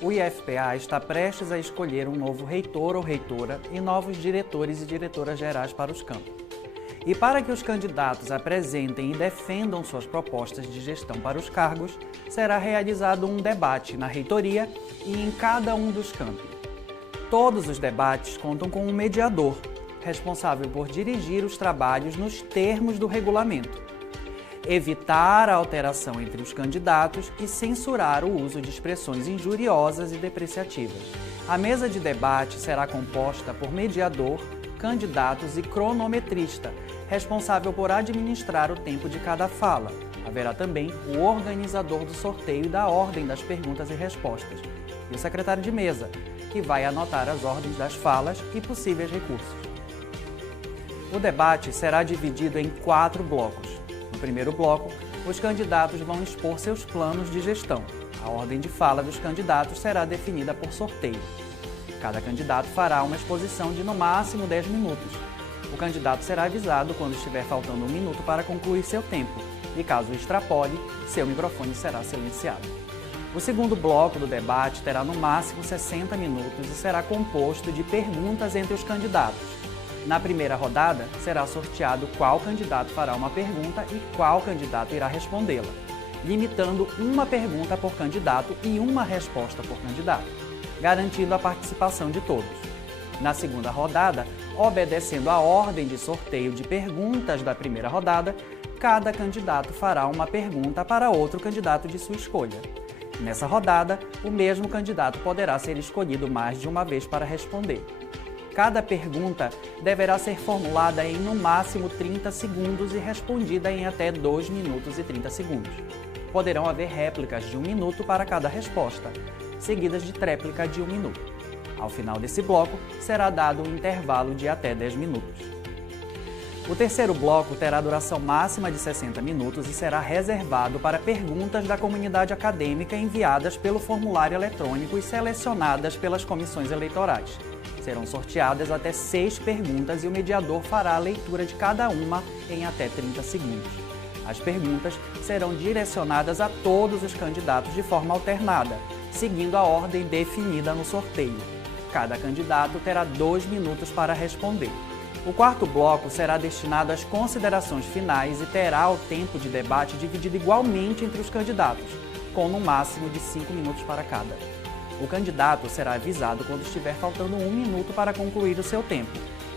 O IFPA está prestes a escolher um novo reitor ou reitora e novos diretores e diretoras gerais para os campos. E para que os candidatos apresentem e defendam suas propostas de gestão para os cargos, será realizado um debate na reitoria e em cada um dos campi. Todos os debates contam com um mediador, responsável por dirigir os trabalhos nos termos do regulamento, evitar a alteração entre os candidatos e censurar o uso de expressões injuriosas e depreciativas. A mesa de debate será composta por mediador, candidatos e cronometrista, responsável por administrar o tempo de cada fala. Haverá também o organizador do sorteio e da ordem das perguntas e respostas, e o secretário de mesa, que vai anotar as ordens das falas e possíveis recursos. O debate será dividido em 4 blocos. No primeiro bloco, os candidatos vão expor seus planos de gestão. A ordem de fala dos candidatos será definida por sorteio. Cada candidato fará uma exposição de no máximo 10 minutos. O candidato será avisado quando estiver faltando 1 minuto para concluir seu tempo e, caso extrapole, seu microfone será silenciado. O segundo bloco do debate terá no máximo 60 minutos e será composto de perguntas entre os candidatos. Na primeira rodada, será sorteado qual candidato fará uma pergunta e qual candidato irá respondê-la, limitando uma pergunta por candidato e uma resposta por candidato, garantindo a participação de todos. Na segunda rodada, obedecendo à ordem de sorteio de perguntas da primeira rodada, cada candidato fará uma pergunta para outro candidato de sua escolha. Nessa rodada, o mesmo candidato poderá ser escolhido mais de uma vez para responder. Cada pergunta deverá ser formulada em no máximo 30 segundos e respondida em até 2 minutos e 30 segundos. Poderão haver réplicas de 1 minuto para cada resposta, seguidas de tréplica de 1 minuto. Ao final desse bloco, será dado um intervalo de até 10 minutos. O terceiro bloco terá duração máxima de 60 minutos e será reservado para perguntas da comunidade acadêmica enviadas pelo formulário eletrônico e selecionadas pelas comissões eleitorais. Serão sorteadas até 6 perguntas e o mediador fará a leitura de cada uma em até 30 segundos. As perguntas serão direcionadas a todos os candidatos de forma alternada, seguindo a ordem definida no sorteio. Cada candidato terá 2 minutos para responder. O quarto bloco será destinado às considerações finais e terá o tempo de debate dividido igualmente entre os candidatos, com no máximo de 5 minutos para cada. O candidato será avisado quando estiver faltando 1 minuto para concluir o seu tempo,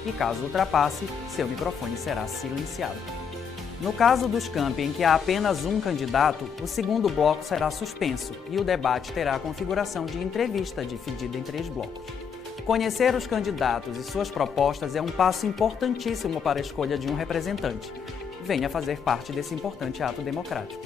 e caso ultrapasse, seu microfone será silenciado. No caso dos campi em que há apenas um candidato, o segundo bloco será suspenso e o debate terá a configuração de entrevista dividida em 3 blocos. Conhecer os candidatos e suas propostas é um passo importantíssimo para a escolha de um representante. Venha fazer parte desse importante ato democrático.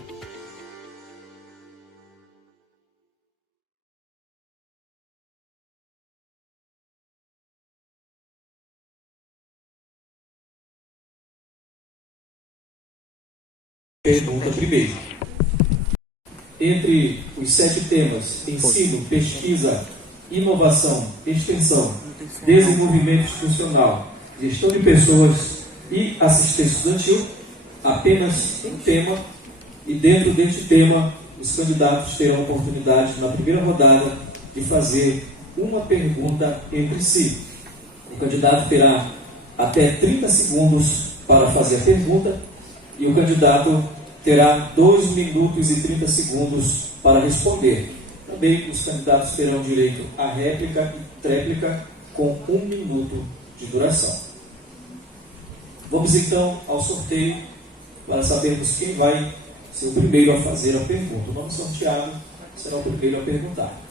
Pergunta primeiro. Entre os 7 temas, ensino, pesquisa, inovação, extensão, desenvolvimento institucional, gestão de pessoas e assistência estudantil, apenas um tema, e dentro deste tema, os candidatos terão a oportunidade, na primeira rodada, de fazer uma pergunta entre si. O candidato terá até 30 segundos para fazer a pergunta e o candidato terá 2 minutos e 30 segundos para responder. Também os candidatos terão direito à réplica e tréplica com 1 minuto de duração. Vamos então ao sorteio para sabermos quem vai ser o primeiro a fazer a pergunta. O nome sorteado será o primeiro a perguntar.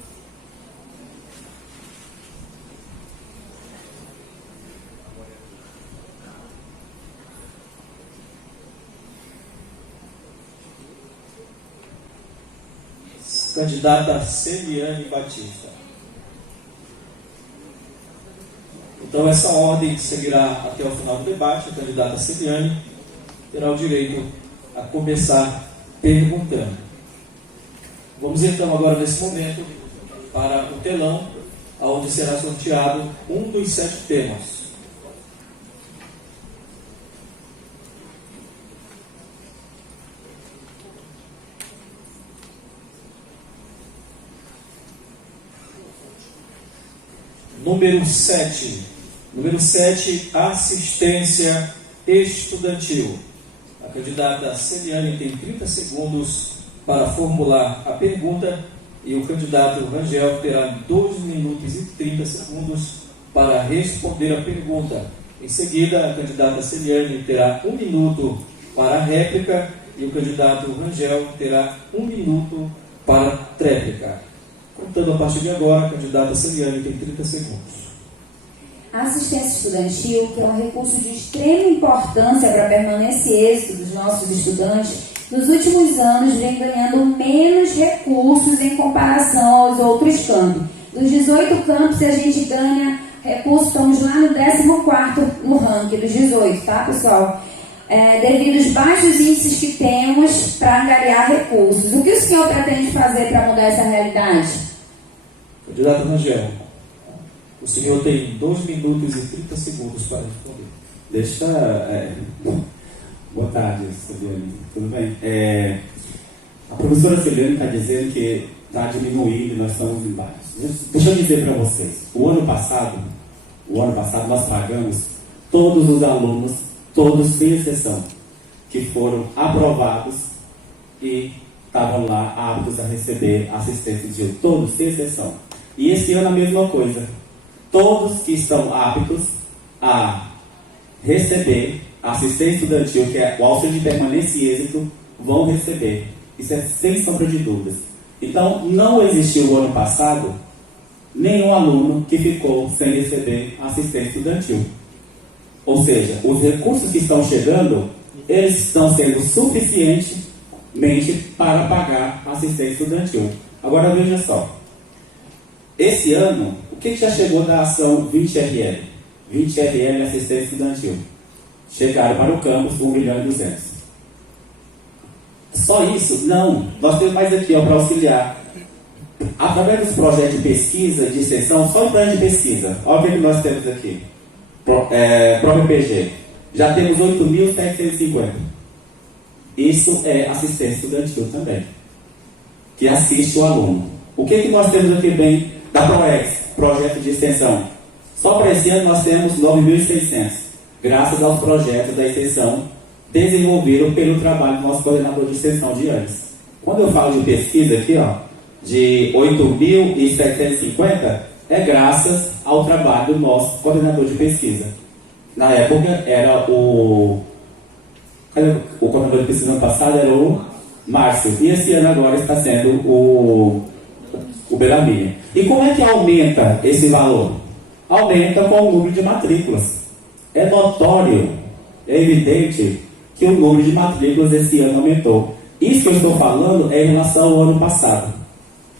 Candidata Celiane Batista. Então, essa ordem seguirá até o final do debate. A candidata Celiane terá o direito a começar perguntando. Vamos então agora, nesse momento, para o telão, onde será sorteado um dos 7 temas. Número 7. Número 7, assistência estudantil. A candidata Celiane tem 30 segundos para formular a pergunta e o candidato Rangel terá 2 minutos e 30 segundos para responder a pergunta. Em seguida, a candidata Celiane terá 1 minuto para a réplica e o candidato Rangel terá 1 minuto para a tréplica. Contando a partir de agora, a candidata Celiane tem 30 segundos. A assistência estudantil, que é um recurso de extrema importância para a permanência e êxito dos nossos estudantes, nos últimos anos vem ganhando menos recursos em comparação aos outros campos. Dos 18 campos, a gente ganha recursos, estamos lá no 14º no ranking dos 18, tá, pessoal? Devido aos baixos índices que temos para angariar recursos. O que o senhor pretende fazer para mudar essa realidade? Candidato Rangel, o senhor tem 2 minutos e 30 segundos para responder. Boa tarde, Celiane. Tudo bem? A professora Celiane está dizendo que está diminuindo e nós estamos embaixo. Deixa eu dizer para vocês. O ano passado nós pagamos todos os alunos, todos sem exceção, que foram aprovados e estavam lá aptos a receber assistência de todos sem exceção. E esse ano a mesma coisa. Todos que estão aptos a receber assistência estudantil, que é o auxílio de permanência e êxito, vão receber. Isso é sem sombra de dúvidas. Então, não existiu o ano passado nenhum aluno que ficou sem receber assistência estudantil. Ou seja, os recursos que estão chegando, eles estão sendo suficientemente para pagar a assistência estudantil. Agora veja só. Esse ano, o que já chegou da ação 20RL? 20RL assistência estudantil. Chegaram para o campus 1.200.000. Só isso? Não. Nós temos mais aqui para auxiliar. Através dos projetos de pesquisa, de extensão, só o projeto de pesquisa. Olha o que nós temos aqui. Próprio PG. Já temos 8.750. Isso é assistência estudantil também, que assiste o aluno. O que nós temos aqui bem da PROEX, projeto de extensão? Só para esse ano nós temos 9.600, graças aos projetos da extensão desenvolvidos pelo trabalho do nosso coordenador de extensão de anos. Quando eu falo de pesquisa aqui, de 8.750, é graças ao trabalho do nosso coordenador de pesquisa. Na época era o coordenador de pesquisa no ano passado era o Márcio, e esse ano agora está sendo o Belamir. E como é que aumenta esse valor? Aumenta com o número de matrículas. É notório, é evidente que o número de matrículas esse ano aumentou. Isso que eu estou falando é em relação ao ano passado.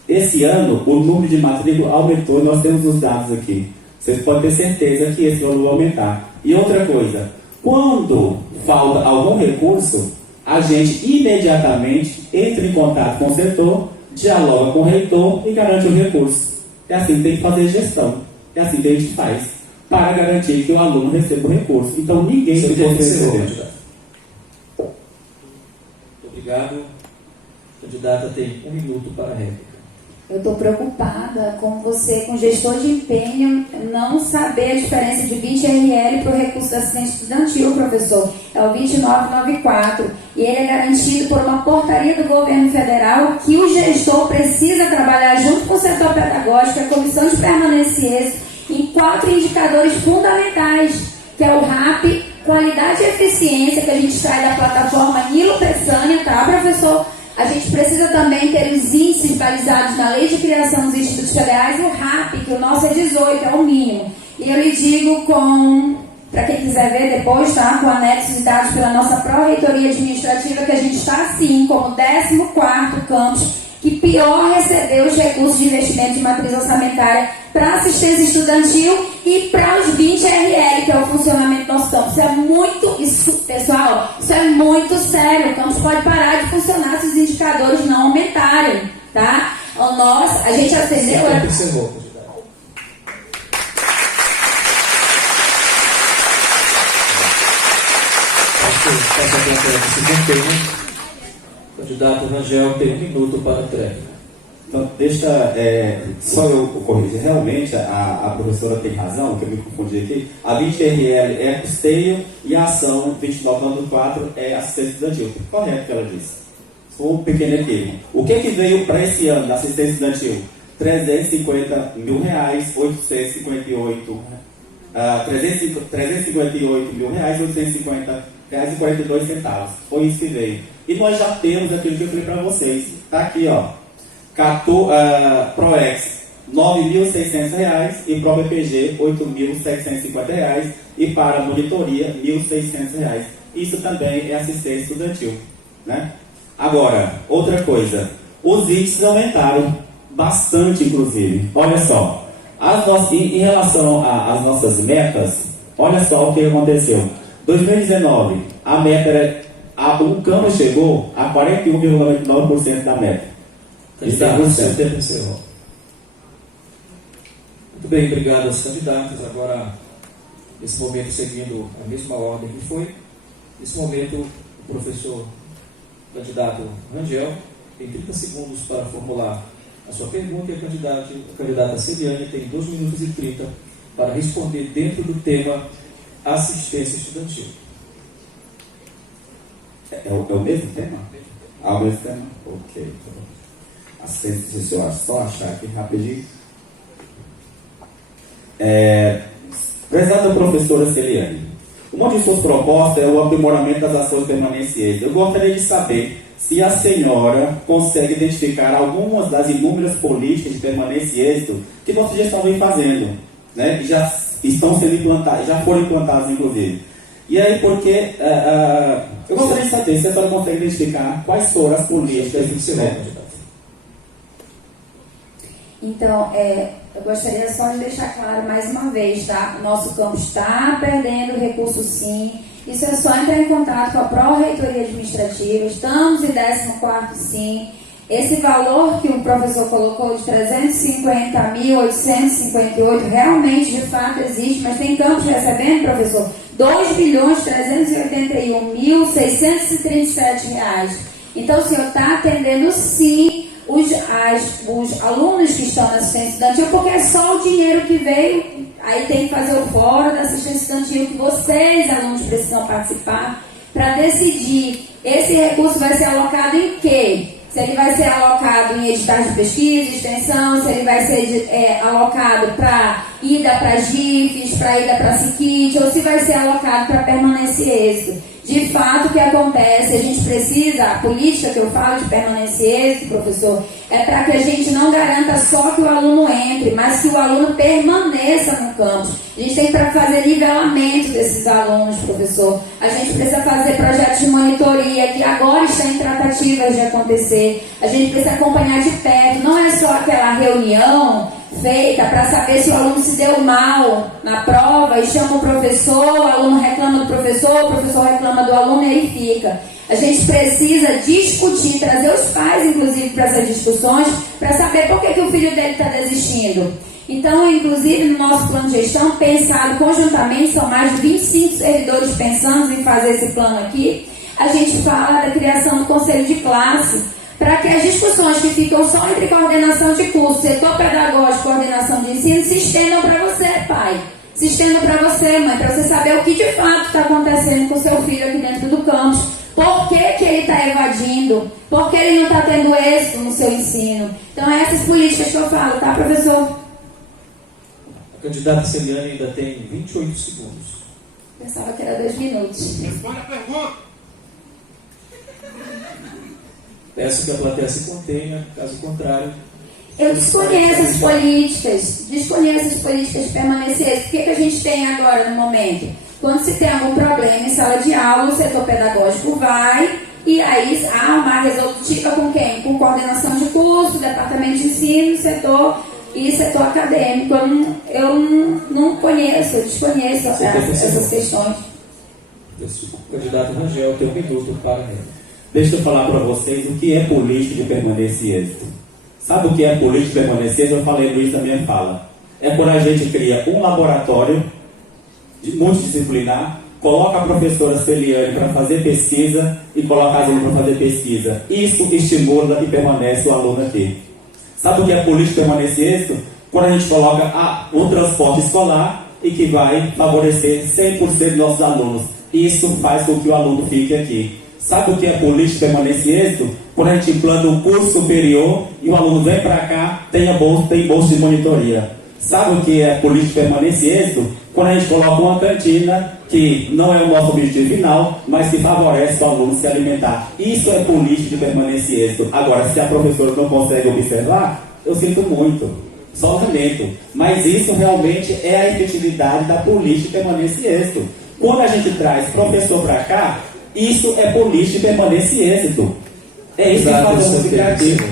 Esse ano, o número de matrículas aumentou, nós temos os dados aqui. Vocês podem ter certeza que esse ano vai aumentar. E outra coisa, quando falta algum recurso, a gente imediatamente entra em contato com o setor, dialoga com o reitor e garante o recurso. É assim que tem que fazer gestão. É assim que a gente faz, para garantir que o aluno receba o recurso. Então ninguém ficou sem receber. Obrigado. A candidata tem 1 minuto para a réplica. Eu estou preocupada com você, com gestor de empenho, não saber a diferença de 20RL para o recurso da assistência estudantil, professor. É o 2994. E ele é garantido por uma portaria do governo federal que o gestor precisa trabalhar junto com o setor pedagógico, a comissão de permanência e êxito, em 4 indicadores fundamentais, que é o RAP, qualidade e eficiência, que a gente traz da plataforma Nilo Peçanha, tá, professor? A gente precisa também ter os índices balizados na Lei de Criação dos Institutos Federais, o RAP, que o nosso é 18, é o mínimo. E eu lhe digo para quem quiser ver depois, tá? Com anexos dados pela nossa Pró-Reitoria Administrativa, que a gente está assim, como 14º campus, que pior recebeu os recursos de investimento de matriz orçamentária para assistência estudantil e para os 20RL, que é o funcionamento do nosso campus. Pessoal, isso é muito sério. O campus pode parar de funcionar se os indicadores não aumentarem, tá? A gente acendeu... O candidato Rangel tem 1 minuto para a tréplica. Então, só eu corrigir. Realmente, a professora tem razão, que eu me confundi aqui. A 20RL é custeio e a ação 2994 é assistência estudantil. Correto o que ela disse. Foi um pequeno equívoco. O que veio para esse ano da assistência estudantil? R$350 mil, 858 R$850.850,42. Foi isso que veio. E nós já temos aquilo que eu falei para vocês. Está aqui, ó. ProEx, R$9.600 e ProBPG, R$8.750 e para monitoria, R$1.600. Isso também é assistência estudantil, né? Agora, outra coisa. Os índices aumentaram bastante, inclusive. Olha só. Em relação às nossas metas, olha só o que aconteceu. 2019, a meta era... o Câmara chegou a 41,99% da meta. Candidato, o seu tempo encerrou. Muito bem, obrigado aos candidatos. Agora, nesse momento, seguindo a mesma ordem que foi, nesse momento, o professor candidato Rangel tem 30 segundos para formular a sua pergunta e a candidata Celiane tem 2 minutos e 30 para responder dentro do tema assistência estudantil. É o mesmo tema? O mesmo tema? Ok. Assistência estudantil, só achar aqui rapidinho. Prezada professora Celiane, uma de suas propostas é o aprimoramento das ações permanentes. Eu gostaria de saber se a senhora consegue identificar algumas das inúmeras políticas de permanência e êxito que vocês já estão fazendo, né? Que já estão sendo implantadas, já foram implantadas, inclusive. E aí, porque eu gostaria de saber se a senhora consegue identificar quais foram as políticas que se Então, eu gostaria só de deixar claro mais uma vez, tá? O nosso campus está perdendo recurso, sim. Isso é só entrar em contato com a Pró-Reitoria Administrativa. Estamos em 14º, sim. Esse valor que o professor colocou de 350.858 realmente, de fato, existe, mas tem campus recebendo, professor, R$2.381.637. Então, o senhor está atendendo, sim, os alunos que estão na assistência estudantil, porque é só o dinheiro que veio. Aí tem que fazer o fórum da assistência estudantil, que vocês, alunos, precisam participar, para decidir esse recurso vai ser alocado em quê? Se ele vai ser alocado em editais de pesquisa, extensão, se ele vai ser alocado para ida para GIFs, para ida para SICIT, ou se vai ser alocado para permanência e êxito. De fato, o que acontece, a gente precisa, a política que eu falo de permanência e êxito, professor, é para que a gente não garanta só que o aluno entre, mas que o aluno permaneça no campus. A gente tem que fazer nivelamento desses alunos, professor. A gente precisa fazer projetos de monitoria, que agora estão em tratativas de acontecer. A gente precisa acompanhar de perto. Não é só aquela reunião feita para saber se o aluno se deu mal na prova e chama o professor, o aluno reclama do professor, o professor reclama do aluno e aí fica. A gente precisa discutir, trazer os pais, inclusive, para essas discussões, para saber por que o filho dele está desistindo. Então, inclusive, no nosso plano de gestão, pensado conjuntamente, são mais de 25 servidores pensando em fazer esse plano aqui, a gente fala da criação do conselho de classe, para que as discussões que ficam só entre coordenação de curso, setor pedagógico, coordenação de ensino, se estendam para você, pai. Se estendam para você, mãe, para você saber o que de fato está acontecendo com o seu filho aqui dentro do campus. Por que ele está evadindo? Por que ele não está tendo êxito no seu ensino? Então, é essas políticas que eu falo, tá, professor? A candidata Celiane ainda tem 28 segundos. Pensava que era 2 minutos. Responde a pergunta. Peço que a plateia se contenha, caso contrário... Eu desconheço as políticas de permanência. O que a gente tem agora no momento? Quando se tem algum problema em sala de aula, o setor pedagógico vai e aí há uma resolutiva com quem? Com coordenação de curso, departamento de ensino, setor acadêmico. Eu não conheço, eu desconheço essas questões. O candidato Rangel tem 1 minuto para ele. Deixa eu falar para vocês o que é política de permanência e êxito. Sabe o que é política de permanência e êxito? Eu falei no início da minha fala. É quando a gente cria um laboratório multidisciplinar, coloca a professora Celiane para fazer pesquisa e coloca as alunos para fazer pesquisa. Isso estimula e permanece o aluno aqui. Sabe o que é política permanência e êxito? Quando a gente coloca o transporte escolar e que vai favorecer 100% dos nossos alunos. Isso faz com que o aluno fique aqui. Sabe o que é política permanência e êxito? Quando a gente implanta um curso superior e o aluno vem para cá, tem bolsa de monitoria. Sabe o que é política permanência e êxito? Quando a gente coloca uma cantina que não é o nosso objetivo final, mas que favorece o aluno se alimentar. Isso é política de permanência e êxito. Agora, se a professora não consegue observar, eu sinto muito, só lamento. Mas isso realmente é a efetividade da política de permanência e êxito. Quando a gente traz professor para cá, isso é política de permanência e êxito. É isso que faz o mundo criativo.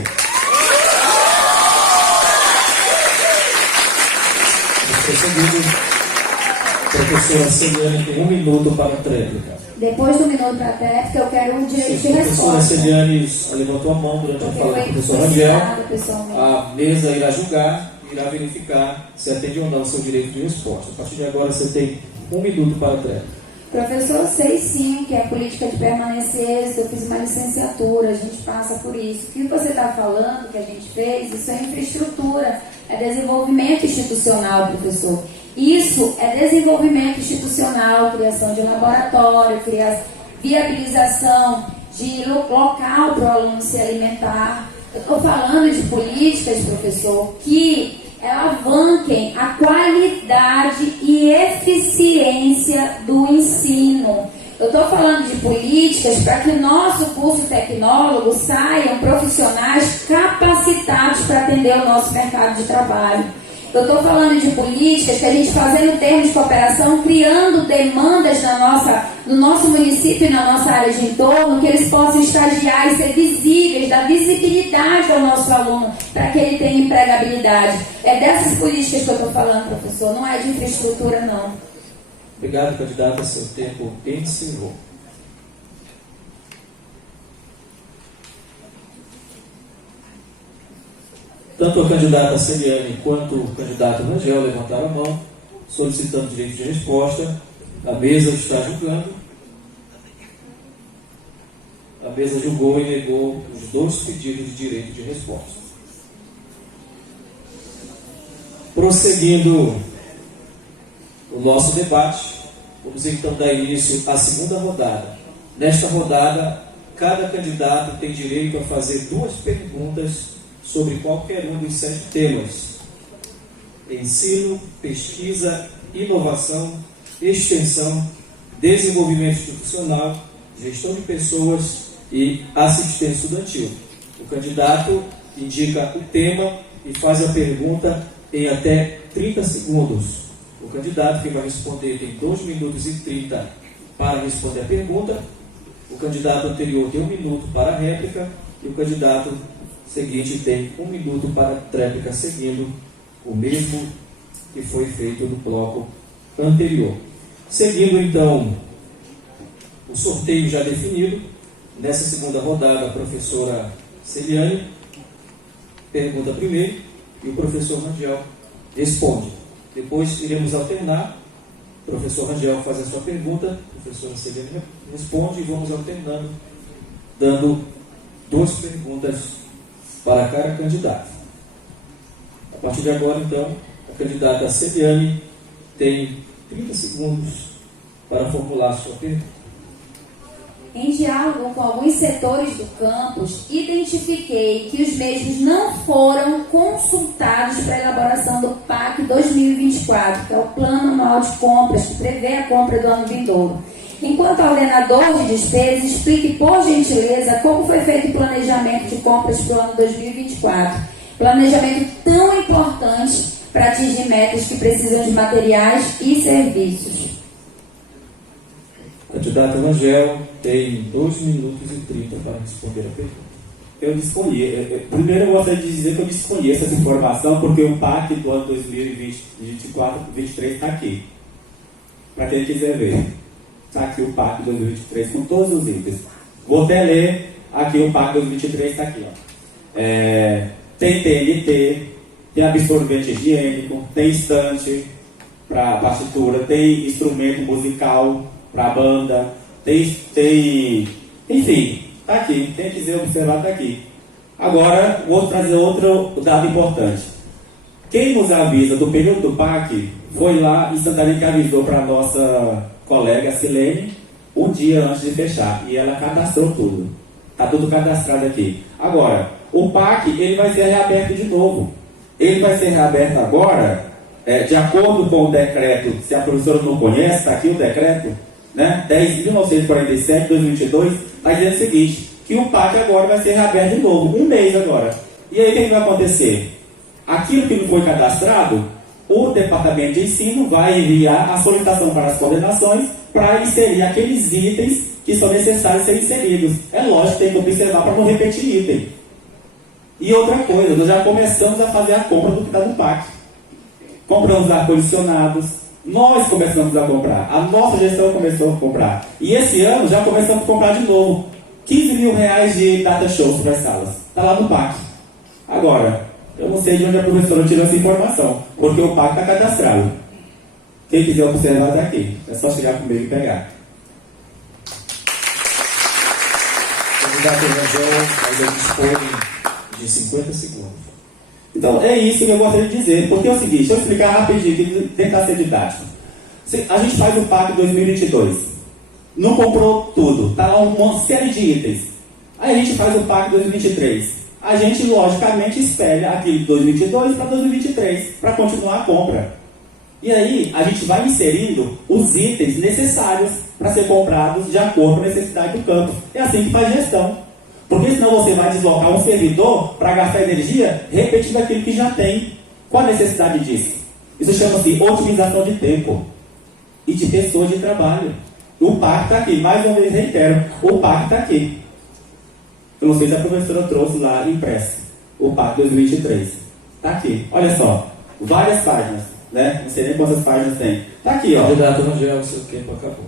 Professora Celiane tem 1 minuto para a tréplica. Depois do minuto para a tréplica, eu quero um direito de A professora resposta. Celiane levantou a mão durante a fala do professor Rangel. Pessoalmente. A mesa irá julgar, irá verificar se atende ou não ao seu direito de resposta. A partir de agora, você tem 1 minuto para a tréplica. Professor, eu sei sim que é política de permanência e êxito, eu fiz uma licenciatura, a gente passa por isso. O que você está falando, que a gente fez, isso é infraestrutura, é desenvolvimento institucional, professor. Isso é desenvolvimento institucional, criação de laboratório, viabilização de local para o aluno se alimentar. Eu estou falando de políticas, professor, que alavanquem a qualidade e eficiência do ensino. Eu estou falando de políticas para que o nosso curso tecnólogo saiam profissionais capacitados para atender o nosso mercado de trabalho. Eu estou falando de políticas que a gente fazendo termos de cooperação, criando demandas no nosso município e na nossa área de entorno, que eles possam estagiar e ser visíveis, dar visibilidade ao nosso aluno, para que ele tenha empregabilidade. É dessas políticas que eu estou falando, professor, não é de infraestrutura, não. Obrigado, candidata. Seu tempo encerrou. Tanto a candidata Celiane quanto o candidato Rangel levantaram a mão, solicitando direito de resposta. A mesa está julgando. A mesa julgou e negou os 2 pedidos de direito de resposta. Prosseguindo o nosso debate, vamos então dar início à segunda rodada. Nesta rodada, cada candidato tem direito a fazer 2 perguntas sobre qualquer um dos 7 temas: ensino, pesquisa, inovação, extensão, desenvolvimento institucional, gestão de pessoas e assistência estudantil. O candidato indica o tema e faz a pergunta em até 30 segundos. O candidato que vai responder tem 2 minutos e 30 para responder a pergunta. O candidato anterior tem 1 minuto para a réplica e o candidato seguinte tem 1 minuto para a tréplica, seguindo o mesmo que foi feito no bloco anterior. Seguindo então o sorteio já definido, nessa segunda rodada a professora Celiane pergunta primeiro e o professor Rangel responde. Depois iremos alternar. O professor Rangel faz a sua pergunta, a professora Celiane responde e vamos alternando, dando 2 perguntas para cada candidato. A partir de agora, então, a candidata Celiane tem 30 segundos para formular a sua pergunta. Em diálogo com alguns setores do campus, identifiquei que os mesmos não foram consultados para a elaboração do PAC 2024, que é o Plano Anual de Compras, que prevê a compra do ano vindouro. Enquanto ordenador de despesas, explique, por gentileza, como foi feito o planejamento de compras para o ano 2024. Planejamento tão importante para atingir metas que precisam de materiais e serviços. Candidato Rangel tem 2 minutos e 30 para responder a pergunta. Eu disponhi. Primeiro eu gostaria de dizer que eu desconheço essa informação porque o PAC do ano 2023 está aqui. Para quem quiser ver. Está aqui o PAC 2023 com todos os itens. Vou até ler aqui o PAC 2023, está aqui. Ó. Tem TNT, tem absorvente higiênico, tem estante para partitura, tem instrumento musical para banda, tem enfim, está aqui. Quem quiser observar, está aqui. Agora, vou trazer outro dado importante. Quem nos avisa do período do PAC foi lá em Santarém que avisou para a nossa colega Silene um dia antes de fechar. E ela cadastrou tudo. Está tudo cadastrado aqui. Agora, o PAC ele vai ser reaberto de novo. Ele vai ser reaberto agora, de acordo com o decreto, se a professora não conhece, está aqui o decreto, né? 10.947, 2022, está dizendo o seguinte, que o PAC agora vai ser reaberto de novo, um mês agora. E aí o que vai acontecer? Aquilo que não foi cadastrado, o departamento de ensino vai enviar a solicitação para as coordenações para inserir aqueles itens que são necessários ser inseridos. É lógico, tem que observar para não repetir item. E outra coisa, nós já começamos a fazer a compra do que está no PAC. Compramos ar-condicionados, nós começamos a comprar, a nossa gestão começou a comprar. E esse ano já começamos a comprar de novo. 15 mil reais de data shows para as salas. Está lá no PAC. Agora, eu não sei de onde a professora tirou essa informação, porque o PAC está cadastrado. Quem quiser observar está aqui. É só chegar comigo e pegar. Candidato Rangel, ainda dispõe de 50 segundos. Então, é isso que eu gostaria de dizer. Porque é o seguinte, deixa eu explicar rapidinho, tentar ser didático. A gente faz o PAC 2022. Não comprou tudo. Está lá uma série de itens. Aí a gente faz o PAC 2023. A gente, logicamente, espelha aquele de 2022 para 2023, para continuar a compra. E aí, a gente vai inserindo os itens necessários para ser comprados de acordo com a necessidade do campo. É assim que faz gestão. Porque senão você vai deslocar um servidor para gastar energia repetindo aquilo que já tem. Qual a necessidade disso? Isso chama-se otimização de tempo e de pessoas de trabalho. O PAC está aqui. Mais uma vez reitero, o PAC está aqui. Eu não sei se a professora trouxe lá impresso. O PAC 2023. Está aqui. Olha só. Várias páginas. Né? Não sei nem quantas páginas tem. Está aqui, ó. Candidato Rangel, seu tempo acabou.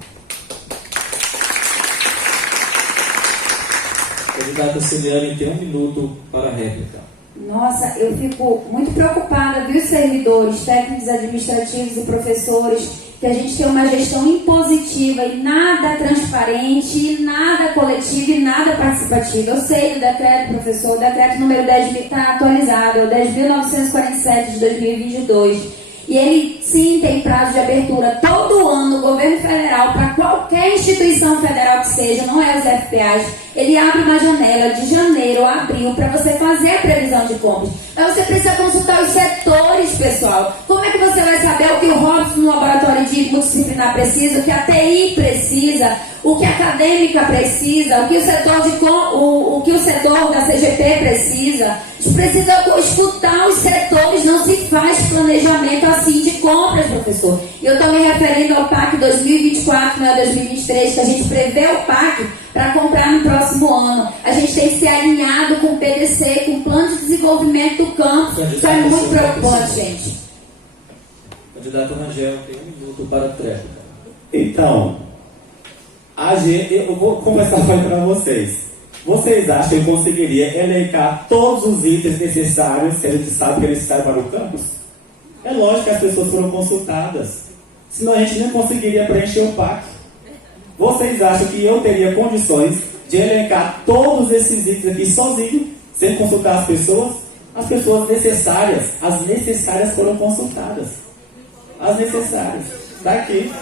Candidata Celiane tem 1 minuto para a réplica. Nossa, eu fico muito preocupada, viu, servidores, técnicos administrativos e professores, que a gente tem uma gestão impositiva e nada transparente, nada coletivo e nada participativo. Eu sei do decreto, professor, o decreto número 10 está atualizado, é o 10.947 de 2022. E ele, sim, tem prazo de abertura todo ano no governo federal, para qualquer instituição federal que seja, não é os FPAs. Ele abre uma janela de janeiro a abril para você fazer a previsão de compras. Mas você precisa consultar os setores, pessoal. Como é que você vai saber o que o Robson no laboratório de multidisciplinar precisa, o que a TI precisa, o que a acadêmica precisa, o que o setor da CGP precisa? A gente precisa escutar os setores, não se faz planejamento assim de compras, professor. E eu estou me referindo ao PAC 2024, não é 2023, que a gente prevê o PAC para comprar no próximo ano. A gente tem que ser alinhado com o PDC, com o Plano de Desenvolvimento do Campo. Isso é muito preocupante, gente. Candidato Rangel tem 1 minuto para a tréplica. Então, eu vou conversar para vocês. Vocês acham que eu conseguiria elencar todos os itens necessários, se a gente sabe que é necessário para o campus? É lógico que as pessoas foram consultadas. Senão a gente nem conseguiria preencher o PAC. Vocês acham que eu teria condições de elencar todos esses itens aqui sozinho, sem consultar as pessoas? As pessoas necessárias, as necessárias foram consultadas. As necessárias. Está aqui.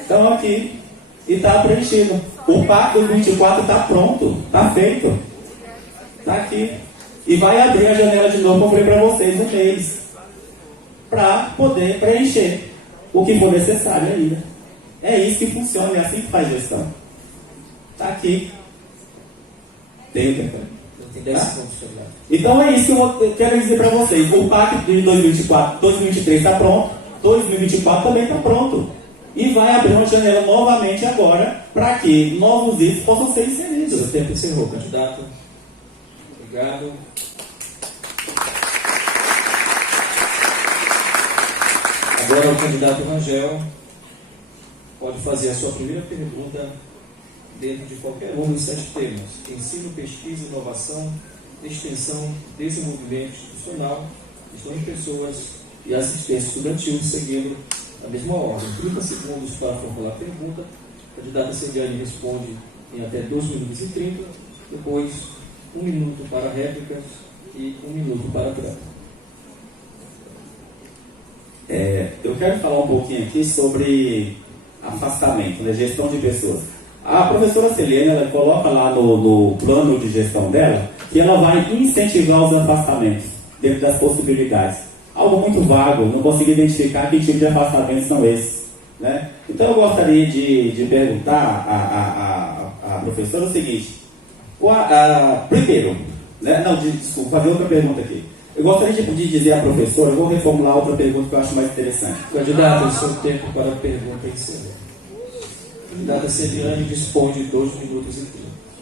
Estão aqui. E está preenchido. O PAC 2024 está pronto. Está feito. Está aqui. E vai abrir a janela de novo, como eu falei para vocês, no mês. Para poder preencher o que for necessário ainda. É isso que funciona, é assim que faz gestão. Está aqui. Tem o telefone. Tem 10 segundos, senhor. Então é isso que eu quero dizer para vocês. O PAC de 2024, 2023 está pronto. 2024 também está pronto. E vai abrir uma janela novamente agora para que novos itens possam ser inseridos. Seu tempo encerrou, candidato. Obrigado. Agora o candidato Rangel pode fazer a sua primeira pergunta dentro de qualquer um dos 7 temas: ensino, pesquisa, inovação, extensão, desenvolvimento institucional, gestão de pessoas e assistência estudantil, seguindo a mesma ordem. 30 segundos para formular a pergunta. A candidata Celiane responde em até 2 minutos e 30. Depois, 1 minuto para réplicas e 1 minuto para tréplica. Eu quero falar um pouquinho aqui sobre afastamento, né, gestão de pessoas. A professora Celiane, ela coloca lá no plano de gestão dela que ela vai incentivar os afastamentos dentro das possibilidades. Algo muito vago, não consegui identificar que tipo de afastamentos são esses, né? Então eu gostaria de perguntar à professora o seguinte: primeiro, né? Desculpa, fazer outra pergunta aqui. Eu gostaria de dizer à professora, eu vou reformular outra pergunta que eu acho mais interessante. Candidato, o seu tempo para a pergunta encerra. Candidata Celiane dispõe de 2 minutos e 30.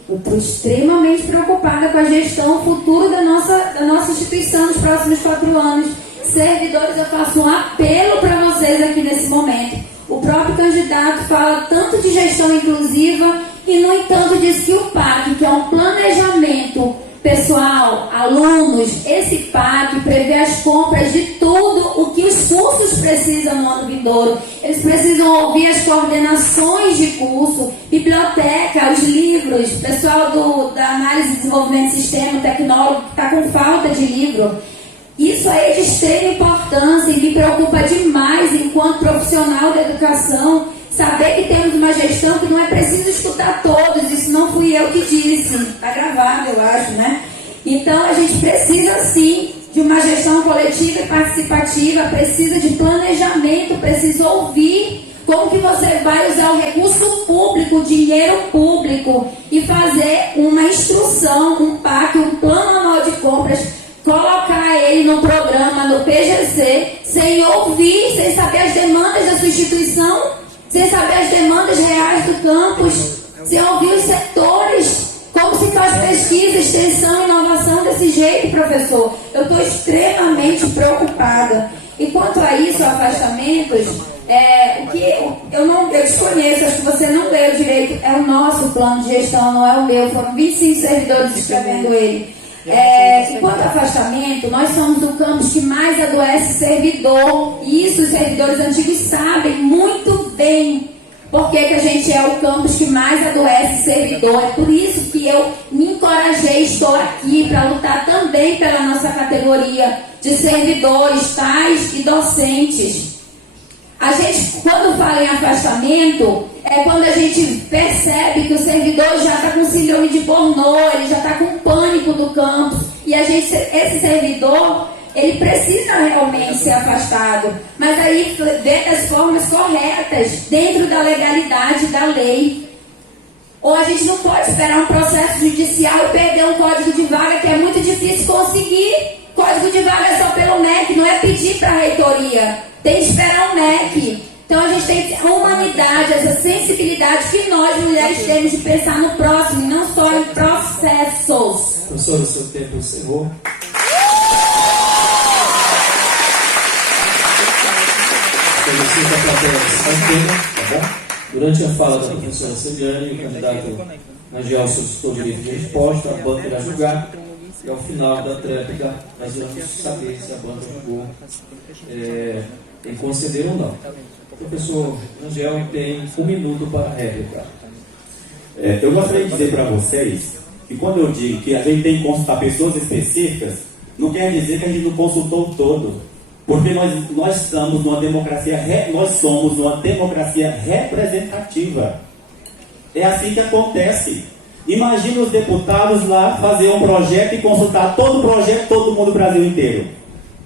Eu estou extremamente preocupada com a gestão futura da nossa instituição nos próximos 4 anos. Servidores, eu faço um apelo para vocês aqui nesse momento. O próprio candidato fala tanto de gestão inclusiva e, no entanto, diz que o PAC, que é um planejamento pessoal, alunos, esse PAC prevê as compras de tudo o que os cursos precisam no ano vindouro. Eles precisam ouvir as coordenações de curso, biblioteca, os livros, pessoal da análise e desenvolvimento de sistema, tecnólogo que está com falta de livro. Isso aí é de extrema importância e me preocupa demais enquanto profissional da educação, saber que temos uma gestão que não é preciso escutar todos. Isso não fui eu que disse, está gravado, eu acho, né? Então a gente precisa sim de uma gestão coletiva e participativa, precisa de planejamento, precisa ouvir como que você vai usar o recurso público, o dinheiro público e fazer uma instrução, um PAC, um plano anual de compras, colocar ele no programa, no PGC, sem ouvir, sem saber as demandas da sua instituição, sem saber as demandas reais do campus, sem ouvir os setores. Como se faz pesquisa, extensão, inovação desse jeito, professor? Eu estou extremamente preocupada. E quanto a isso, afastamentos, o que eu desconheço, acho que você não leu direito, é o nosso plano de gestão, não é o meu, foram 25 servidores escrevendo ele. Enquanto afastamento, nós somos o campus que mais adoece servidor. E isso os servidores antigos sabem muito bem. Por que a gente é o campus que mais adoece servidor. É por isso que eu me encorajei, estou aqui para lutar também pela nossa categoria de servidores, tais e docentes. A gente, quando fala em afastamento, é quando a gente percebe que o servidor já está com síndrome de Burnout, ele já está com pânico do campus, e esse servidor, ele precisa realmente ser afastado, mas aí dentro das formas corretas, dentro da legalidade da lei. Ou a gente não pode esperar um processo judicial e perder um código de vaga que é muito difícil conseguir. Código de vaga é só pelo MEC, não é pedir para a reitoria, tem que esperar o MEC. Então a gente tem que ter a humanidade, essa sensibilidade que nós mulheres temos de pensar no próximo e não só em processos. Professor, o seu tempo encerrou. Solicito a plateia de tá? Durante a fala da professora Celiane, o candidato Angel solicitou direito de resposta, a banca irá julgar, e ao final da tréplica nós iremos saber se a banca julgou em conceder ou não. O professor Angel tem 1 minuto para a réplica. Eu gostaria de dizer para vocês que quando eu digo que a gente tem que consultar pessoas específicas, não quer dizer que a gente não consultou o todo. Porque nós estamos numa democracia, nós somos uma democracia representativa. É assim que acontece. Imagina os deputados lá fazer um projeto e consultar todo o projeto, todo mundo do Brasil inteiro.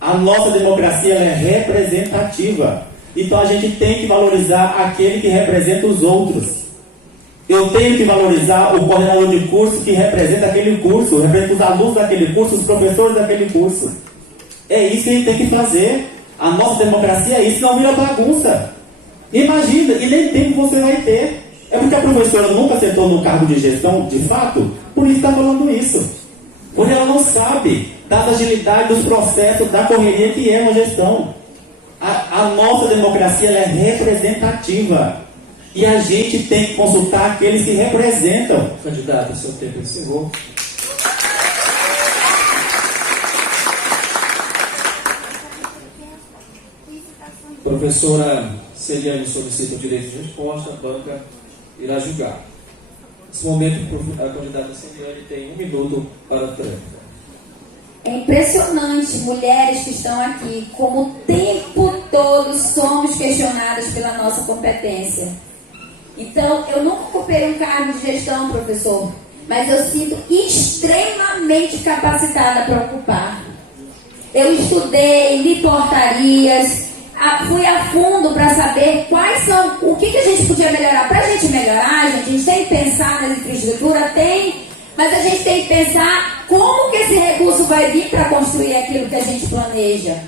A nossa democracia é representativa. Então a gente tem que valorizar aquele que representa os outros. Eu tenho que valorizar o coordenador de curso que representa aquele curso, representa os alunos daquele curso, os professores daquele curso. É isso que a gente tem que fazer. A nossa democracia é isso, não vira bagunça. Imagina, e nem tempo você vai ter. É porque a professora nunca sentou no cargo de gestão, de fato, por isso está falando isso. Porque ela não sabe da agilidade dos processos, da correria que é uma gestão. A nossa democracia ela é representativa. E a gente tem que consultar aqueles que representam. Candidato, seu tempo encerrou. Professora Celiane solicita o direito de resposta, a banca irá julgar. Nesse momento, a candidata Celiane tem 1 minuto para a trâmite. É impressionante, mulheres que estão aqui, como o tempo todo somos questionadas pela nossa competência. Então, eu nunca ocupei um cargo de gestão, professor, mas eu sinto extremamente capacitada para ocupar. Eu estudei, li portarias, fui a fundo para saber quais são, o que a gente podia melhorar. Para a gente melhorar, a gente tem que pensar na infraestrutura, mas a gente tem que pensar como que esse recurso vai vir para construir aquilo que a gente planeja.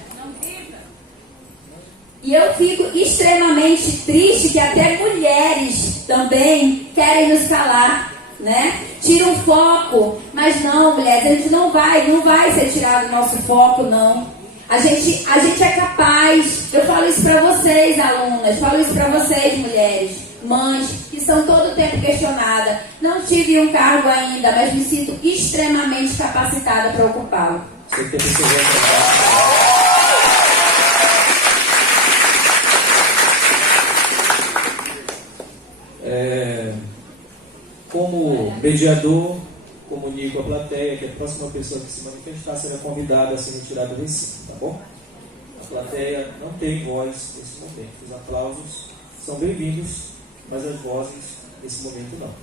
E eu fico extremamente triste que até mulheres também querem nos calar, né? Tira um foco, mas não, mulheres, a gente não vai ser tirado o nosso foco, não. A gente é capaz. Eu falo isso para vocês, alunas, falo isso para vocês, mulheres, mães, que são todo o tempo questionadas. Não tive um cargo ainda, mas me sinto extremamente capacitada para ocupá-lo. Você tem que perceber como mediador, comunico à plateia que a próxima pessoa que se manifestar será convidada a se retirar do recinto, tá bom? A plateia não tem voz nesse momento. Os aplausos são bem-vindos, mas as vozes nesse momento não.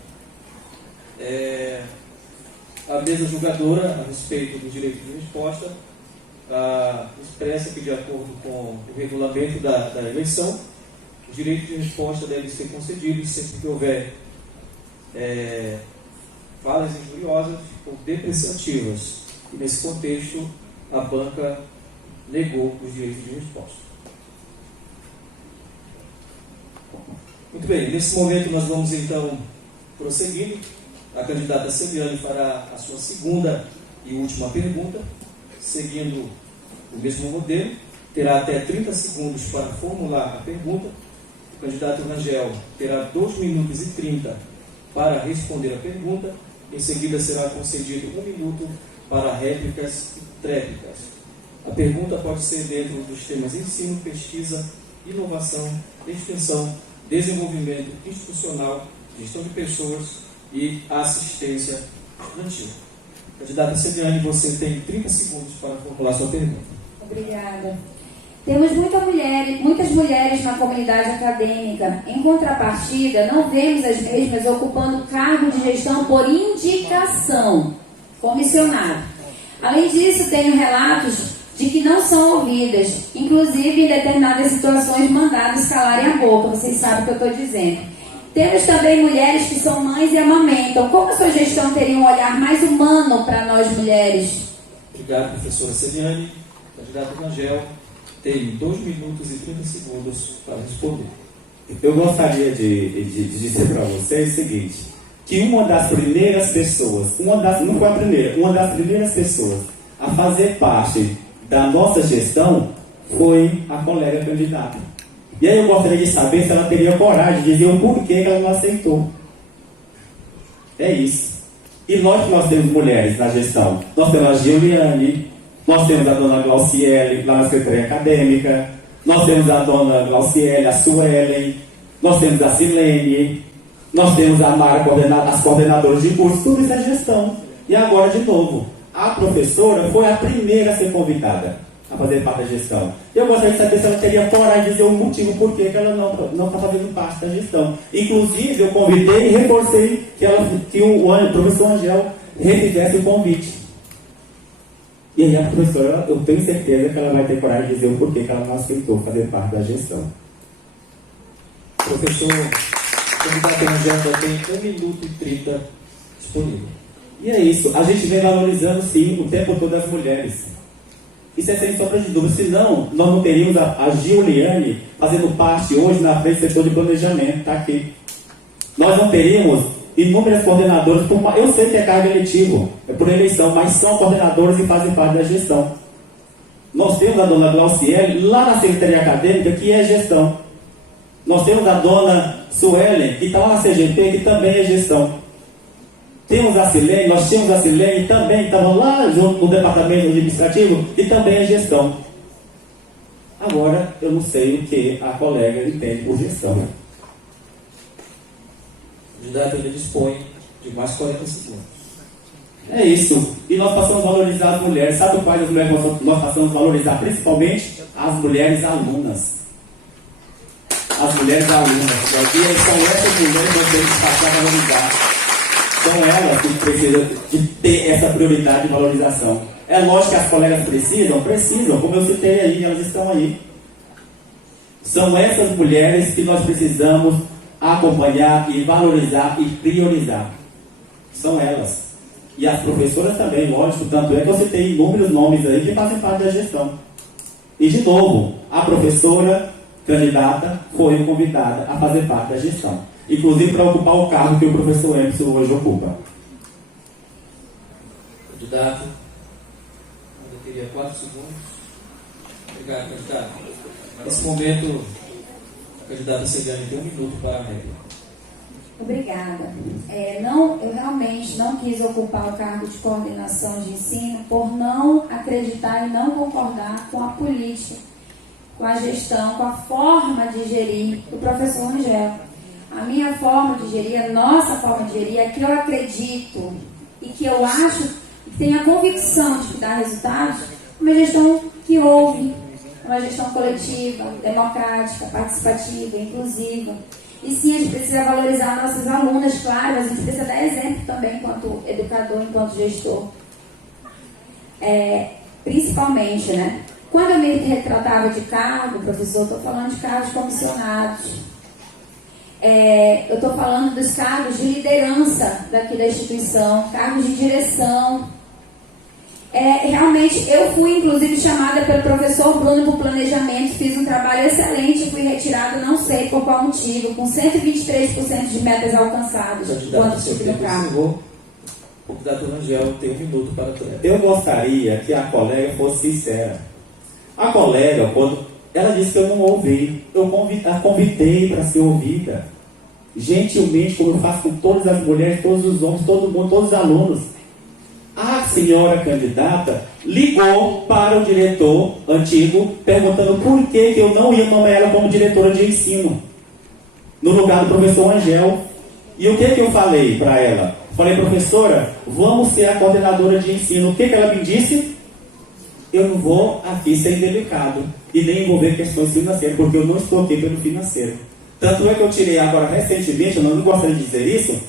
A mesa julgadora, a respeito do direito de resposta, expressa que, de acordo com o regulamento da eleição, o direito de resposta deve ser concedido sempre que houver falas injuriosas ou depreciativas. E, nesse contexto, a banca negou os direitos de resposta. Muito bem, nesse momento nós vamos então prosseguindo. A candidata Celiane fará a sua segunda e última pergunta, seguindo o mesmo modelo. Terá até 30 segundos para formular a pergunta. O candidato Rangel terá 2 minutos e 30 para responder a pergunta. Em seguida será concedido 1 minuto para réplicas e tréplicas. A pergunta pode ser dentro dos temas ensino, pesquisa, inovação, extensão, desenvolvimento institucional, gestão de pessoas e assistência estudantil. Candidata Celiane, você tem 30 segundos para formular sua pergunta. Obrigada. Temos muitas mulheres na comunidade acadêmica. Em contrapartida, não vemos as mesmas ocupando cargo de gestão por indicação, comissionado. Além disso, tenho relatos de que não são ouvidas, inclusive em determinadas situações mandadas calarem a boca. Vocês sabem o que eu estou dizendo. Temos também mulheres que são mães e amamentam. Como a sua gestão teria um olhar mais humano para nós mulheres? Obrigado, professora Celiane. Candidato Rangel tem 2 minutos e 30 segundos para responder. Eu gostaria de dizer para vocês o seguinte, que uma das primeiras pessoas, não foi a primeira, uma das primeiras pessoas a fazer parte da nossa gestão foi a colega candidata. E aí eu gostaria de saber se ela teria coragem de dizer o porquê que ela não aceitou. É isso. E nós temos mulheres na gestão. Nós temos a Giuliane, nós temos a dona Glauciele lá na Secretaria Acadêmica, nós temos a dona Glauciele, a Suelen, nós temos a Silene, nós temos a Mara, as coordenadoras de curso, tudo isso é gestão. E agora, de novo, a professora foi a primeira a ser convidada a fazer parte da gestão. Eu gostaria de saber se ela teria coragem de dizer o motivo por que ela não está fazendo parte da gestão. Inclusive, eu convidei e reforcei que o professor Angel refizesse o convite. E aí a professora, eu tenho certeza que ela vai ter coragem de dizer o porquê que ela não aceitou fazer parte da gestão. Professor, o candidato Angel ainda tem 1 minuto e 30 disponível. E é isso, a gente vem valorizando sim o tempo todo as mulheres. Isso é sem sombra de dúvida, senão nós não teríamos a Giuliane fazendo parte hoje na frente do setor de planejamento, está aqui. Nós não teríamos inúmeras coordenadoras, eu sei que é cargo eletivo, é por eleição, mas são coordenadoras e fazem parte da gestão. Nós temos a dona Glauciele lá na Secretaria Acadêmica, que é gestão. Nós temos a dona Suelen, que está lá na CGP, que também é gestão. Nós tínhamos a Silene, também estava lá junto no departamento administrativo, e também é gestão. Agora, eu não sei o que a colega entende por gestão. O candidato ele dispõe de mais 40 segundos. É isso. E nós passamos a valorizar as mulheres. Sabe quais as mulheres nós passamos a valorizar? Principalmente as mulheres alunas. As mulheres alunas. Porque são essas mulheres que nós temos que passar a valorizar. São elas que precisam de ter essa prioridade de valorização. É lógico que as colegas precisam, como eu citei aí, elas estão aí. São essas mulheres que nós precisamos acompanhar e valorizar e priorizar. São elas. E as professoras também, lógico, tanto é que eu citei inúmeros nomes aí que fazem parte da gestão. E de novo, a professora candidata foi convidada a fazer parte da gestão. Inclusive para ocupar o cargo que o professor Emerson hoje ocupa. Candidato, eu teria 4 segundos. Obrigado, candidato. Nesse momento, a candidata Celiane tem 1 minuto para a réplica. Obrigada. Eu realmente não quis ocupar o cargo de coordenação de ensino por não acreditar e não concordar com a política, com a gestão, com a forma de gerir do professor Angel. A minha forma de gerir, a nossa forma de gerir, é que eu acredito e que eu acho que tenho a convicção de que dá resultados, uma gestão que ouve, uma gestão coletiva, democrática, participativa, inclusiva. E sim, a gente precisa valorizar nossas alunas, claro, mas a gente precisa dar exemplo também enquanto educador, enquanto gestor. Principalmente, né? Quando eu me retratava de cargo, professor, estou falando de cargos comissionados. Eu estou falando dos cargos de liderança daqui da instituição, cargos de direção. Realmente, eu fui inclusive chamada pelo professor Bruno para o planejamento, fiz um trabalho excelente, fui retirada, não sei por qual motivo, com 123% de metas alcançadas. Candidato, seu tempo encerrou. O candidato Rangel tem 1 minuto para tudo. Eu gostaria que a colega fosse sincera. A colega, quando ela disse que eu não ouvi, eu a convidei para ser ouvida. Gentilmente, como eu faço com todas as mulheres, todos os homens, todo mundo, todos os alunos. A senhora candidata ligou para o diretor antigo, perguntando por que eu não ia nomear ela como diretora de ensino, no lugar do professor Angel. E o que eu falei para ela? Falei, professora, vamos ser a coordenadora de ensino. O que ela me disse? Eu não vou aqui ser indelicado e nem envolver questões financeiras, porque eu não estou aqui pelo financeiro. Tanto é que eu tirei agora recentemente, eu não gostaria de dizer isso, R$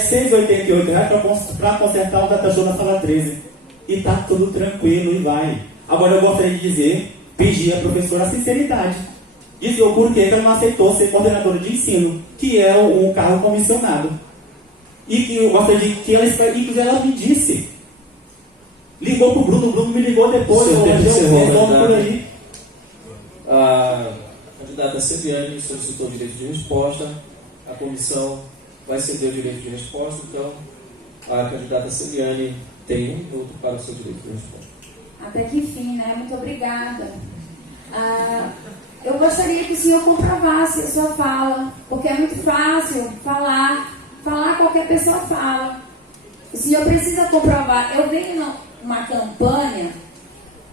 788 para consertar o data show na sala 13. E está tudo tranquilo e vai. Agora eu gostaria de dizer, pedir à professora a sinceridade. Dizer o porquê que ela não aceitou ser coordenadora de ensino, que é um cargo comissionado. E que eu gostaria de que ela, inclusive ela me disse. Ligou para o Bruno me ligou depois. Por aí. A candidata Celiane solicitou direito de resposta. A comissão vai ceder o direito de resposta. Então, a candidata Celiane tem 1 minuto para o seu direito de resposta. Até que enfim, né? Muito obrigada. Eu gostaria que o senhor comprovasse a sua fala, porque é muito fácil falar qualquer pessoa fala. O senhor precisa comprovar. Eu venho numa campanha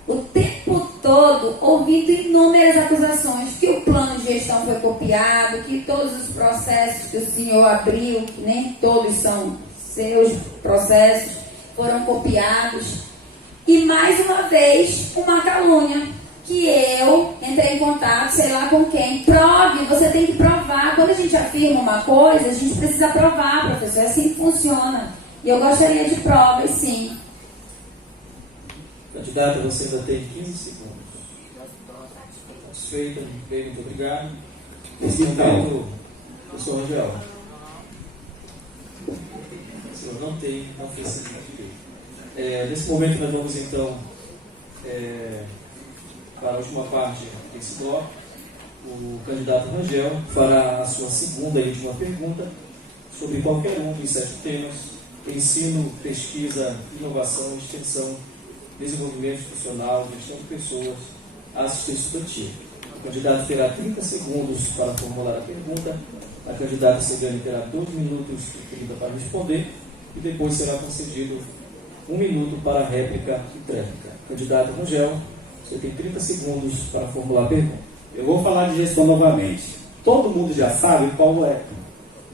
o tempo todo ouvindo inúmeras acusações que o plano de gestão foi copiado, que todos os processos que o senhor abriu, que nem todos são seus processos, foram copiados. E mais uma vez, uma calúnia, que eu entrei em contato, sei lá com quem. Prove, você tem que provar. Quando a gente afirma uma coisa, a gente precisa provar, professor. É assim que funciona. E eu gostaria de provas, sim. Candidata, você ainda tem 15 segundos. Satisfeita? Bem, muito obrigado. Nesse momento, professor Rangel, o senhor não fez esse direito. Nesse momento, nós vamos então para a última parte desse bloco. O candidato Rangel fará a sua segunda e última pergunta sobre qualquer um dos 7 temas: ensino, pesquisa, inovação, extensão, desenvolvimento institucional, gestão de pessoas, assistência estudantil. O candidato terá 30 segundos para formular a pergunta, a candidata Celiane terá 2 minutos e 30 para responder, e depois será concedido 1 minuto para a réplica e tréplica. Candidato Rangel, você tem 30 segundos para formular a pergunta. Eu vou falar de gestão novamente. Todo mundo já sabe qual é.